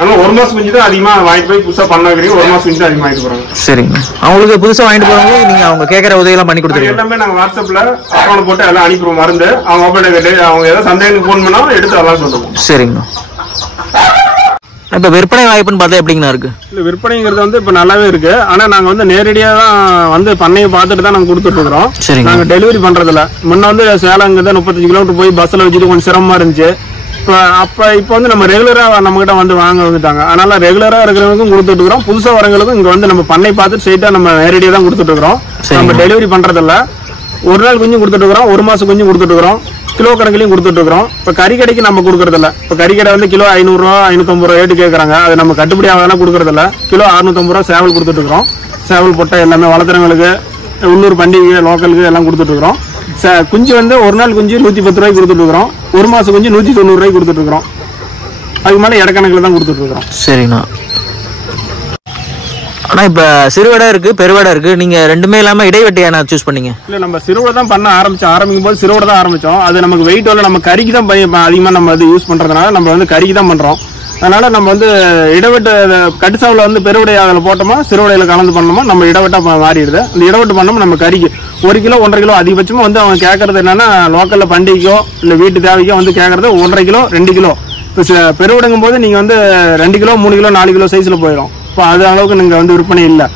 ஆனா 1 மாசம் குஞ்சு தான் அதிகமா வாங்கிட்டு போய் புதுசா பண்ண வைக்கிறீங்க. 1 மாசம் குஞ்சு அதிகமா வாங்கிட்டு போறாங்க. சரிங்க. அவங்களுக்கு புதுசா வாங்கிட்டு போறவங்க நீங்க அவங்க கேட்கற உதவி எல்லாம் பண்ணி கொடுத்துருங்க. எல்லாமே நாங்க வாட்ஸ்அப்ல அக்கௌண்ட் போட்டு எல்லாம் அனுப்பிடுவோம். மருந்து அவங்க ஓபன் கேட்டு அவங்க ஏதாவது சந்தேகம் போன் பண்ணா எடுத்து அதெல்லாம் சொல்லுவோம். சரிங்க. இப்ப விற்பனை வாய்ப்புன்னு பார்த்தா எப்படிங்கண்ணா இருக்கு? இல்ல விற்பனைங்கிறது வந்து இப்ப நல்லாவே இருக்கு. ஆனா நாங்க வந்து நேரடியா தான் வந்து பண்ணையை பார்த்துட்டு தான் நாங்க கொடுத்துட்டு இருக்கிறோம். நாங்க டெலிவரி பண்றதுல முன்ன வந்து சேலங்கிறது 35 கிலோமீட்டர் போய் பஸ்ல வச்சுட்டு கொஞ்சம் சிரமமா இருந்துச்சு. இப்ப வந்து நம்ம ரெகுலரா நம்ம கிட்ட வந்து வாங்க வந்துட்டாங்க. அதனால ரெகுலரா இருக்கிறவங்களுக்கும் கொடுத்துட்டு இருக்கிறோம். புதுசா வரவங்களுக்கும் இங்க வந்து நம்ம பண்ணை பார்த்துட்டு ஸ்ட்ரைட்டா நம்ம நேரடியா தான் கொடுத்துட்டு இருக்கிறோம். நம்ம டெலிவரி பண்றதில்ல. 1 நாள் குஞ்சு கொடுத்துட்டு இருக்கிறோம், 1 மாசம் குஞ்சு கொடுத்துட்டு இருக்கிறோம், கிலோ கணக்கிலையும் கொடுத்துட்டு இருக்கிறோம். இப்ப கறிக்கடைக்கு நம்ம கொடுக்கறதில்ல. இப்ப கறிக்கடை வந்து கிலோ 500 ரூபா 550 ரூபா ரேட்டு கேட்கறாங்க. அது நம்ம கட்டுப்படி ஆகாதான் கொடுக்கறதில்ல. கிலோ 650 ரூபா சேவல் கொடுத்துட்டு இருக்கிறோம். சேவல் பொட்டை எல்லாமே வளர்த்துறவங்களுக்கு, உள்ளூர் பண்டிகை லோக்கலுக்கு எல்லாம் கொடுத்துட்டு இருக்கிறோம். குஞ்சு வந்து 1 நாள் குஞ்சு 110 ரூபாய்க்கு கொடுத்துட்டு இருக்கிறோம். 1 மாசம் குஞ்சு 190 ரூபாய்க்கு கொடுத்துட்டு இருக்கிறோம். அதுக்கு மேல இடக்கணக்கில் தான் கொடுத்துட்டு இருக்கிறோம். சரிண்ணா. ஆனா இப்ப சிறுவடை இருக்கு, பெருவடை இருக்கு. நீங்க ரெண்டுமே இல்லாம இடைவெட்டியா சூஸ் பண்ணீங்க? இல்ல நம்ம சிறுவடை தான் பண்ண ஆரம்பிக்கும் போது சிறுவடை தான் ஆரம்பிச்சோம். அது நமக்கு வெயிட் வரல. நம்ம கறிக்கு தான் அதிகமா நம்ம அது யூஸ் பண்றதுனால நம்ம வந்து கறிக்கு தான் பண்றோம். அதனால நம்ம வந்து இடவெட்டு கட்டுசாவுல வந்து பெருவடை அதில் போட்டோமா சிறுவடையில கலந்து பண்ணோமா நம்ம இடவெட்டா மாறிடுது. அந்த இடவெட்டு பண்ணோமா நம்ம கறிக்கு 1 கிலோ 1.5 கிலோ அதிகபட்சமா வந்து அவங்க கேட்கறது என்னன்னா லோக்கல்ல பண்டிகைக்கோ இல்ல வீட்டு தேவைக்கோ வந்து கேட்கறது 1.5 கிலோ 2 கிலோ. இப்போ பெருவடைங்கும் போது நீங்க வந்து 2 கிலோ 3 கிலோ 4 கிலோ சைஸ்ல போயிடும். இப்போ அது அளவுக்கு நீங்க வந்து விற்பனை இல்லை.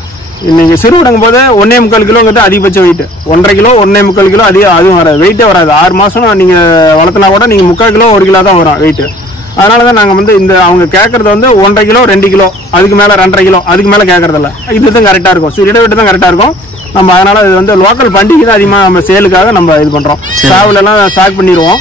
நீங்க சிறுவடங்கும் போது 1.25 கிலோங்கிறது அதிகபட்ச வெயிட். 1.5 கிலோ 1.25 கிலோ அதுவும் வராது, வெயிட்டே வராது. 6 மாசம் நீங்க வளர்த்தினா கூட நீங்க 3/4 கிலோ 1 கிலோ தான் வரும் வெயிட். அதனாலதான் நாங்க வந்து இந்த அவங்க கேட்கறது வந்து 1.5 கிலோ 2 கிலோ அதுக்கு மேல 2.5 கிலோ அதுக்கு மேல கேட்கறதில்ல. இதுதான் கரெக்டா இருக்கும். இடைவெட்டு தான் கரெக்டா இருக்கும். நம்ம அதனால இது வந்து லோக்கல் பண்டிகை தான் அதிகமா நம்ம சேலுக்காக நம்ம இது பண்றோம். சாவல் எல்லாம் ஸ்டாக் பண்ணிடுவோம்.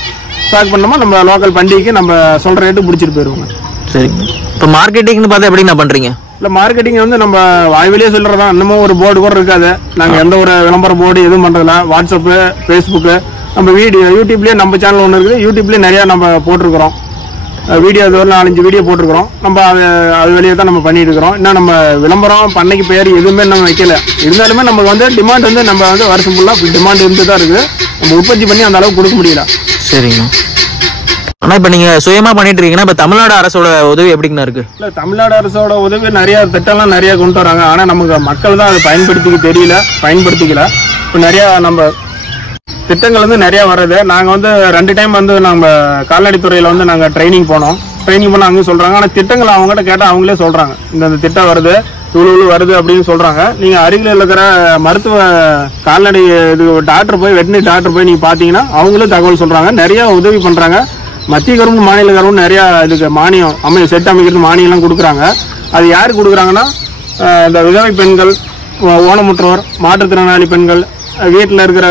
ஸ்டாக் பண்ணோமா நம்ம லோக்கல் பண்டிகைக்கு நம்ம சொல்ற ரேட்டு பிடிச்சிட்டு போயிருவோங்க. சரிங்க. இப்போ மார்க்கெட்டிங்னு பார்த்தா எப்படி நான் பண்றீங்க? இல்ல மார்க்கெட்டிங் வந்து நம்ம வாய்வெளியே சொல்றதா. இன்னமும் ஒரு போர்டு கூட இருக்காது. நாங்க எந்த ஒரு விளம்பர போர்டு எதுவும் பண்றதில்ல. வாட்ஸ்அப், பேஸ்புக், நம்ம வீடியோ யூடியூப்லயே நம்ம சேனல் ஒன்று இருக்குது. யூடியூப்லயே நிறைய நம்ம போட்டிருக்கிறோம் வீடியோ. அது ஒரு 4-5 வீடியோ போட்டிருக்கிறோம். நம்ம அது வெளியே தான் நம்ம பண்ணிட்டு இருக்கிறோம். இன்னும் நம்ம விளம்பரம் பண்ணைக்கு பேர் எதுவுமே நம்ம வைக்கல. இருந்தாலுமே நமக்கு வந்து டிமாண்ட் வந்து நம்ம வந்து வருஷம் ஃபுல்லா டிமாண்ட் இருந்து தான் இருக்கு. நம்ம உற்பத்தி பண்ணி அந்த அளவுக்கு கொடுக்க முடியல. சரிங்க. ஆனா இப்ப நீங்க சுயமா பண்ணிட்டு இருக்கீங்கன்னா இப்ப தமிழ்நாடு அரசோட உதவி எப்படிங்கண்ணா இருக்கு? இல்ல தமிழ்நாடு அரசோட உதவி நிறைய திட்டம்லாம் நிறைய கொண்டு வராங்க. ஆனா நமக்கு மக்கள் தான் அதை பயன்படுத்திக்கல. இப்ப நிறைய நம்ம திட்டங்கள் வந்து நிறைய வருது. நாங்க வந்து 2 டைம் வந்து நம்ம கால்நடைத்துறையில வந்து நாங்க ட்ரைனிங் போனோம். ட்ரைனிங் பண்ண அங்கே சொல்றாங்க. ஆனா திட்டங்கள் அவங்ககிட்ட கேட்டா அவங்களே சொல்றாங்க இந்த திட்டம் வருது இவ்வளவு வருது அப்படின்னு சொல்றாங்க. நீங்க அருகில் இருக்கிற மருத்துவ கால்நடை இது டாக்டர் போய் வெட்டினரி டாக்டர் போய் நீங்க பாத்தீங்கன்னா அவங்களும் தகவல் சொல்றாங்க. நிறைய உதவி பண்றாங்க. மத்திய கவர்மெண்ட் மாநில கவர்மெண்ட் நிறைய இதுக்கு மானியம் செட் அமைக்கிறது மானியம் எல்லாம் கொடுக்குறாங்க. அது யாருக்கு கொடுக்குறாங்கன்னா இந்த விதவை பெண்கள், ஊனமுற்றோர், மாற்றுத்திறனாளி பெண்கள், வீட்டில் இருக்கிற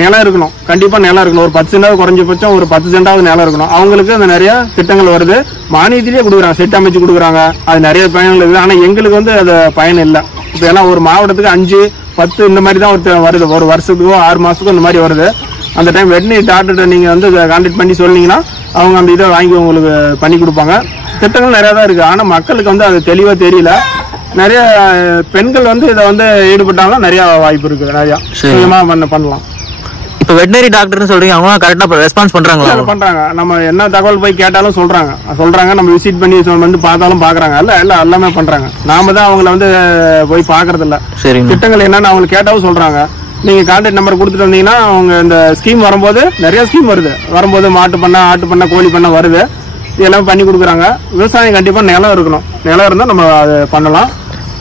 நிலம் இருக்கணும். கண்டிப்பா நிலம் இருக்கணும். ஒரு 10 சென்டாவது குறைஞ்சபட்சம் ஒரு 10 சென்டாவது நிலம் இருக்கணும். அவங்களுக்கு அந்த நிறைய திட்டங்கள் வருது. மானியத்திலேயே கொடுக்குறாங்க, செட் அமைச்சு கொடுக்குறாங்க. அது நிறைய பயன்கள் இருக்குது. ஆனா எங்களுக்கு வந்து அது பயன் இல்லை. இப்போ ஏன்னா ஒரு மாவட்டத்துக்கு 5, 10 இந்த மாதிரி தான் வருது. ஒரு வருஷத்துக்கோ 6 மாசத்துக்கோ இந்த மாதிரி வருது. அந்த டைம் வெட்டினரி டாக்டர் நீங்க வந்து கான்டாக்ட் பண்ணி சொன்னீங்கன்னா அவங்க அந்த இதை வாங்கி உங்களுக்கு பண்ணி கொடுப்பாங்க. திட்டங்கள் நிறைய தான் இருக்கு. ஆனா மக்களுக்கு வந்து அது தெளிவா தெரியல. நிறைய பெண்கள் வந்து இதை வந்து ஈடுபட்டாலும் நிறைய வாய்ப்பு இருக்கு. நிறைய சுயமா பண்ணலாம். இப்ப வெட்டினரி டாக்டர்னு சொல்றீங்க, அவங்க கரெக்டா ரெஸ்பான்ஸ் பண்றாங்களா? பண்றாங்க. நம்ம என்ன தகவல் போய் கேட்டாலும் சொல்றாங்க. நம்ம விசிட் பண்ணி வந்து பார்த்தாலும் பாக்குறாங்க. எல்லாமே பண்றாங்க. நாம தான் அவங்கள வந்து போய் பாக்குறது இல்ல. திட்டங்கள் என்னன்னு அவங்க கேட்டாலும் சொல்றாங்க. நீங்க கான்டாக்ட் நம்பர் கொடுத்துட்டு வந்தீங்கன்னா அவங்க இந்த ஸ்கீம் வரும்போது நிறைய ஸ்கீம் வரும்போது மாட்டு பண்ண, ஆட்டு பண்ண, கோழி பண்ண வருது. இதெல்லாம் பண்ணி கொடுக்குறாங்க. விவசாயம் கண்டிப்பா நிலம் இருக்கணும். நிலம் இருந்தா நம்ம அதை பண்ணலாம்.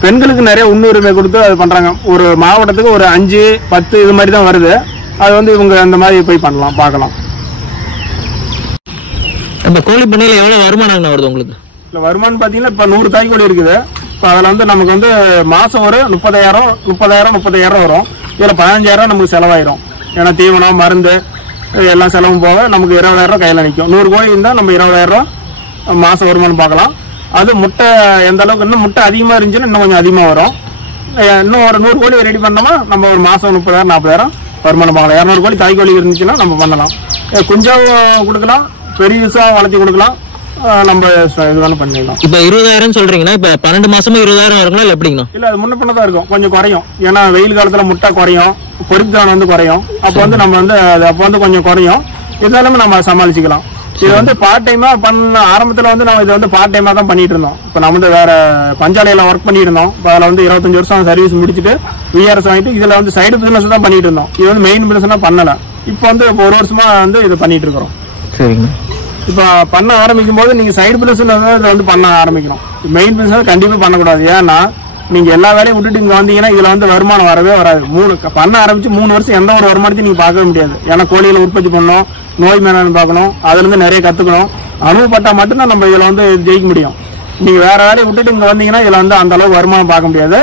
பெண்களுக்கு நிறைய முன்னுரிமை கொடுத்து அது பண்றாங்க. ஒரு மாவட்டத்துக்கு ஒரு 5, 10 இது மாதிரி தான் வருது. அது வந்து இவங்க அந்த மாதிரி போய் பண்ணலாம், பார்க்கலாம். நம்ம கோழி பண்ணையில எவ்வளவு வருமானம் வருது உங்களுக்கு? இல்ல வருமானம் பாத்தீங்கன்னா இப்ப 100 தாய்க்கோழி இருக்குது. இப்ப அதுல வந்து நமக்கு வந்து மாசம் ஒரு 30,000 வரும். இதுல 15,000 நமக்கு செலவாயிரும். ஏன்னா தீவனம், மருந்து எல்லாம் செலவும் போக நமக்கு 20,000 கையில நிற்கும். 100 கோழி இருந்தா நம்ம 20,000 மாசம் வருமானம் பார்க்கலாம். அது முட்டை எந்த அளவுக்கு இன்னும் முட்டை அதிகமா இருந்துச்சுன்னா இன்னும் கொஞ்சம் அதிகமா வரும். இன்னும் ஒரு 100 கோழி ரெடி பண்ணோமா நம்ம ஒரு மாசம் 30,000 40,000 வருமானம் பார்க்கலாம். 200 கோழி தாய்க்கோழி இருந்துச்சுன்னா நம்ம பண்ணலாம். குஞ்சாவும் கொடுக்கலாம், பெரிய வளர்த்தி கொடுக்கலாம். நம்ம இது பண்ணிடலாம். இப்ப 20,000 சொல்றீங்கன்னா இப்ப 12 மாசமா 20,000 வருங்களா இல்ல எப்படிங்கண்ணா? இல்ல அது முன்ன பண்ணதான் இருக்கும், கொஞ்சம் குறையும். ஏன்னா வெயில் காலத்துல முட்டை குறையும், பொறித்திறன் வந்து குறையும். அப்ப வந்து நம்ம வந்து அப்ப வந்து கொஞ்சம் குறையும். இருந்தாலுமே நம்ம சமாளிச்சுக்கலாம். இது வந்து பார்ட் டைமா பண்ண ஆரம்பத்துல வந்து நம்ம இது வந்து பார்ட் டைமா தான் பண்ணிட்டு இருந்தோம். இப்ப நம்ம வந்து வேற பஞ்சாலையில ஒர்க் பண்ணிட்டு இருந்தோம். அதுல வந்து 25 வருஷம் சர்வீஸ் முடிச்சுட்டு VRS வாங்கிட்டு இதுல வந்து சைடு பிசினஸ் தான் பண்ணிட்டு இருந்தோம். இது வந்து மெயின் பிசினஸ் பண்ணல. இப்ப வந்து 1 வருஷமா வந்து இது பண்ணிட்டு இருக்கிறோம். சரிங்க. இப்ப பண்ண ஆரம்பிக்கும் போது நீங்க சைடு பிசினஸ் வந்து பண்ண ஆரம்பிக்கணும். மெயின் பிசினஸ் கண்டிப்பா பண்ணக்கூடாது. ஏன்னா நீங்க எல்லா வேலையும் விட்டுட்டு இங்க வந்தீங்கன்னா இதுல வந்து வருமானம் வரவே வராது. பண்ண ஆரம்பிச்சு 3 வருஷம் எந்த ஒரு வருமானத்தையும் நீங்க பார்க்கவே முடியாது. ஏன்னா கோழிகளை உற்பத்தி பண்ணணும், நோய் மேலாண்மை பார்க்கணும், அதுல இருந்து நிறைய கத்துக்கணும். அனுபவப்பட்டா மட்டும்தான் நம்ம இதுல வந்து ஜெயிக்க முடியும். நீங்க வேற வேலையை விட்டுட்டு இங்க வந்தீங்கன்னா இதுல வந்து அந்த அளவுக்கு வருமானம் பார்க்க முடியாது.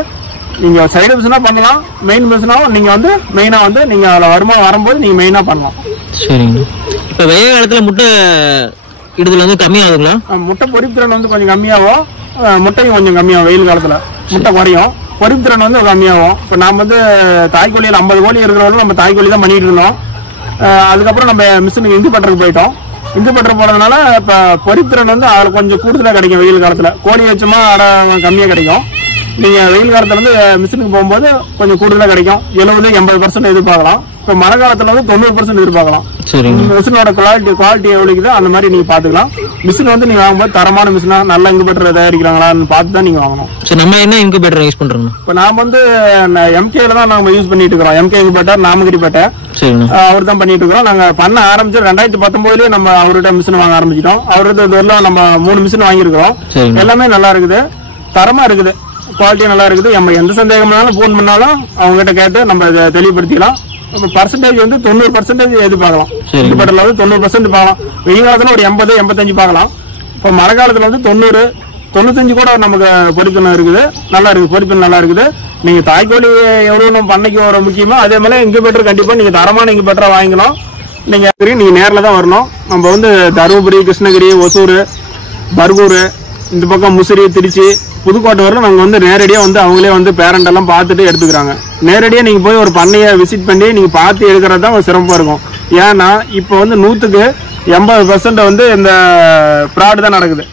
நீங்க சைடு பிசினா பண்ணலாம், மெயின் பிசினாவும் நீங்க வந்து மெயினா வந்து நீங்க அதுல வருமானம் வரும்போது நீங்க மெயினா பண்ணலாம். சரிங்க. இப்ப வெயில் காலத்துல முட்டை இடுதல் வந்து கம்மியாகுங்களா? முட்டை பொறித்திறன் வந்து கொஞ்சம் கம்மியாகும், முட்டையும் கொஞ்சம் கம்மியாகும். வெயில் காலத்துல முட்டை குறையும், பொறித்திறன் வந்து கம்மியாகும். இப்ப நாம வந்து தாய்க்கோழியில் 50 கோழி இருக்கிறவங்களும் நம்ம தாய்க்கோழி தான் பண்ணிட்டு இருந்தோம். அதுக்கப்புறம் நம்ம மிஷினுக்கு இந்து பட்டருக்கு போயிட்டோம். இந்து பட்டர் போறதுனால இப்ப பொறித்திறன் வந்து அதுல கொஞ்சம் கூடுதலா கிடைக்கும். வெயில் காலத்துல கோழி வச்சுமா கம்மியா கிடைக்கும். நீங்க வெயில் காலத்துல இருந்து மிஷினுக்கு போகும்போது கொஞ்சம் கூடுதலா கிடைக்கும். 70-80% எதிர்பார்க்கலாம். இப்ப மழை காலத்துல வந்து 90% எதிர்பார்க்கலாம். மிஷினோட குவாலிட்டி எவ்வளவு அந்த மாதிரி நீங்க பாத்துக்கலாம். மிஷின் வந்து நீங்க வாங்கும்போது தரமான மிஷினா நல்ல இன்குபேட்டர் தயாரிக்கிறாங்களான்னு பார்த்து தான் நீங்க வாங்கணும். நம்ம என்ன இன்குபேட்டர் யூஸ் பண்றோம்? இப்ப நாம வந்து MKல தான் நாம யூஸ் பண்ணிட்டு இருக்கிறோம். MK இன்குபேட்டர் நாமகிரிப்பேட்டை அவர் தான் பண்ணிட்டு இருக்கிறோம். நாங்க பண்ண ஆரம்பிச்சு 2019 நம்ம அவர்கிட்ட மிஷின் வாங்க ஆரம்பிச்சிட்டோம். அவர்கிட்ட நம்ம 3 மிஷின் வாங்கியிருக்கிறோம். எல்லாமே நல்லா இருக்குது, தரமா இருக்குது, குவாலிட்டி நல்லா இருக்குது. நம்ம எந்த சந்தேகம்னாலும் போன் பண்ணாலும் அவங்க கிட்ட கேட்டு நம்ம தெளிவுபடுத்திக்கலாம். பர்சன்டேஜ் வந்து 90% எதிர்பார்க்கலாம். இன்குபேட்டர்ல வந்து 90% பார்க்கலாம். வெயில் காலத்துல ஒரு 80-85 பார்க்கலாம். இப்ப மழை காலத்துல வந்து 90-95 கூட நமக்கு பொறிப்பினம் இருக்குது, நல்லா இருக்குது, பொறிப்பினம் நல்லா இருக்குது. நீங்க தாய்க்கோழி எவ்வளவு நம்ம பண்ணைக்கு வர முக்கியமோ அதே மாதிரி இன்குபேட்டர் கண்டிப்பா நீங்க தரமான இன்குபேட்டரா வாங்கிக்கலாம். நீங்க நேரில் தான் வரணும். நம்ம வந்து தருமபுரி, கிருஷ்ணகிரி, ஒசூர், பர்கூர், இந்த பக்கம் முசிறி, திருச்சி, புதுக்கோட்டை வரலாம். நாங்க வந்து நேரடியா வந்து அவங்களே வந்து பேரண்ட் எல்லாம் பார்த்துட்டு எடுத்துக்கிறாங்க. நேரடியா நீங்க போய் ஒரு பண்ணையை விசிட் பண்ணி நீங்க பார்த்து எடுக்கிறது தான் சிறப்பா இருக்கும். ஏன்னா இப்ப வந்து 100% வந்து இந்த ஃப்ராட் தான் நடக்குது.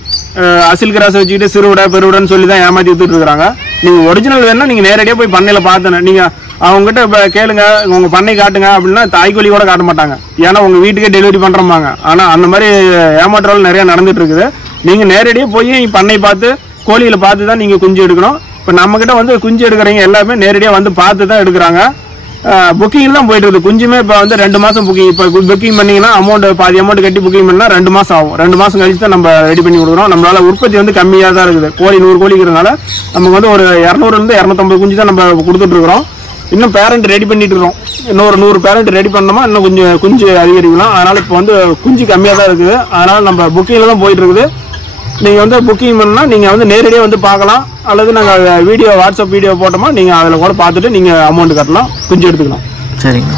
அசில் கிராஸ் வச்சுக்கிட்டு சிறுவிட பெருவிடன்னு சொல்லி தான் ஏமாத்தி வித்துட்டு இருக்காங்க. நீங்க ஒரிஜினல் வேணும்னா நீங்க நேரடியா போய் பண்ணையில பார்த்தேன். நீங்க அவங்க கிட்ட கேளுங்க, உங்க பண்ணை காட்டுங்க அப்படின்னா தாய்க்கோழி கூட காட்ட மாட்டாங்க. ஏன்னா உங்க வீட்டுக்கே டெலிவரி பண்றோமாங்க. ஆனா அந்த மாதிரி ஏமாற்றங்கள் நிறைய நடந்துட்டு இருக்குது. நீங்க நேரடியா போய் பண்ணை பார்த்து கோழிகளை பார்த்து தான் நீங்க குஞ்சு எடுக்கணும். இப்ப நம்ம கிட்ட வந்து குஞ்சு எடுக்கிறீங்க எல்லாமே நேரடியா வந்து பார்த்து தான் எடுக்கிறாங்க. புக்கிங் தான் போயிட்டு இருக்குது. குஞ்சுமே இப்ப வந்து 2 மாசம் புக்கிங். இப்ப புக்கிங் பண்ணீங்கன்னா பாதி அமௌண்ட் கட்டி புக்கிங் பண்ணா 2 மாசம் ஆகும். 2 மாசம் கழிச்சு தான் நம்ம ரெடி பண்ணி கொடுக்குறோம். நம்மளால உற்பத்தி வந்து கம்மியா தான் இருக்குது. கோழி 100 கோழிக்கிறதுனால நமக்கு வந்து ஒரு 200-250 குஞ்சு தான் நம்ம கொடுத்துட்டு இருக்கிறோம். இன்னும் பேரண்ட் ரெடி பண்ணிட்டு இருக்கோம். இன்னொரு 100 பேரண்ட் ரெடி பண்ணோமா இன்னும் கொஞ்சம் குஞ்சு அதிகரிக்கலாம். அதனால இப்ப வந்து குஞ்சு கம்மியா தான் இருக்குது. அதனால நம்ம புக்கிங்ல தான் போயிட்டு இருக்குது. நீங்க வந்து புக்கிங் பண்ணா நீங்க வந்து நேரடியா வந்து பார்க்கலாம். அல்லது நாங்க வாட்ஸ்அப் வீடியோ போட்டோமா நீங்க அதுல கூட பார்த்துட்டு நீங்க அமௌண்ட் கட்டலாம், குஞ்சு எடுத்துக்கலாம். சரிங்க.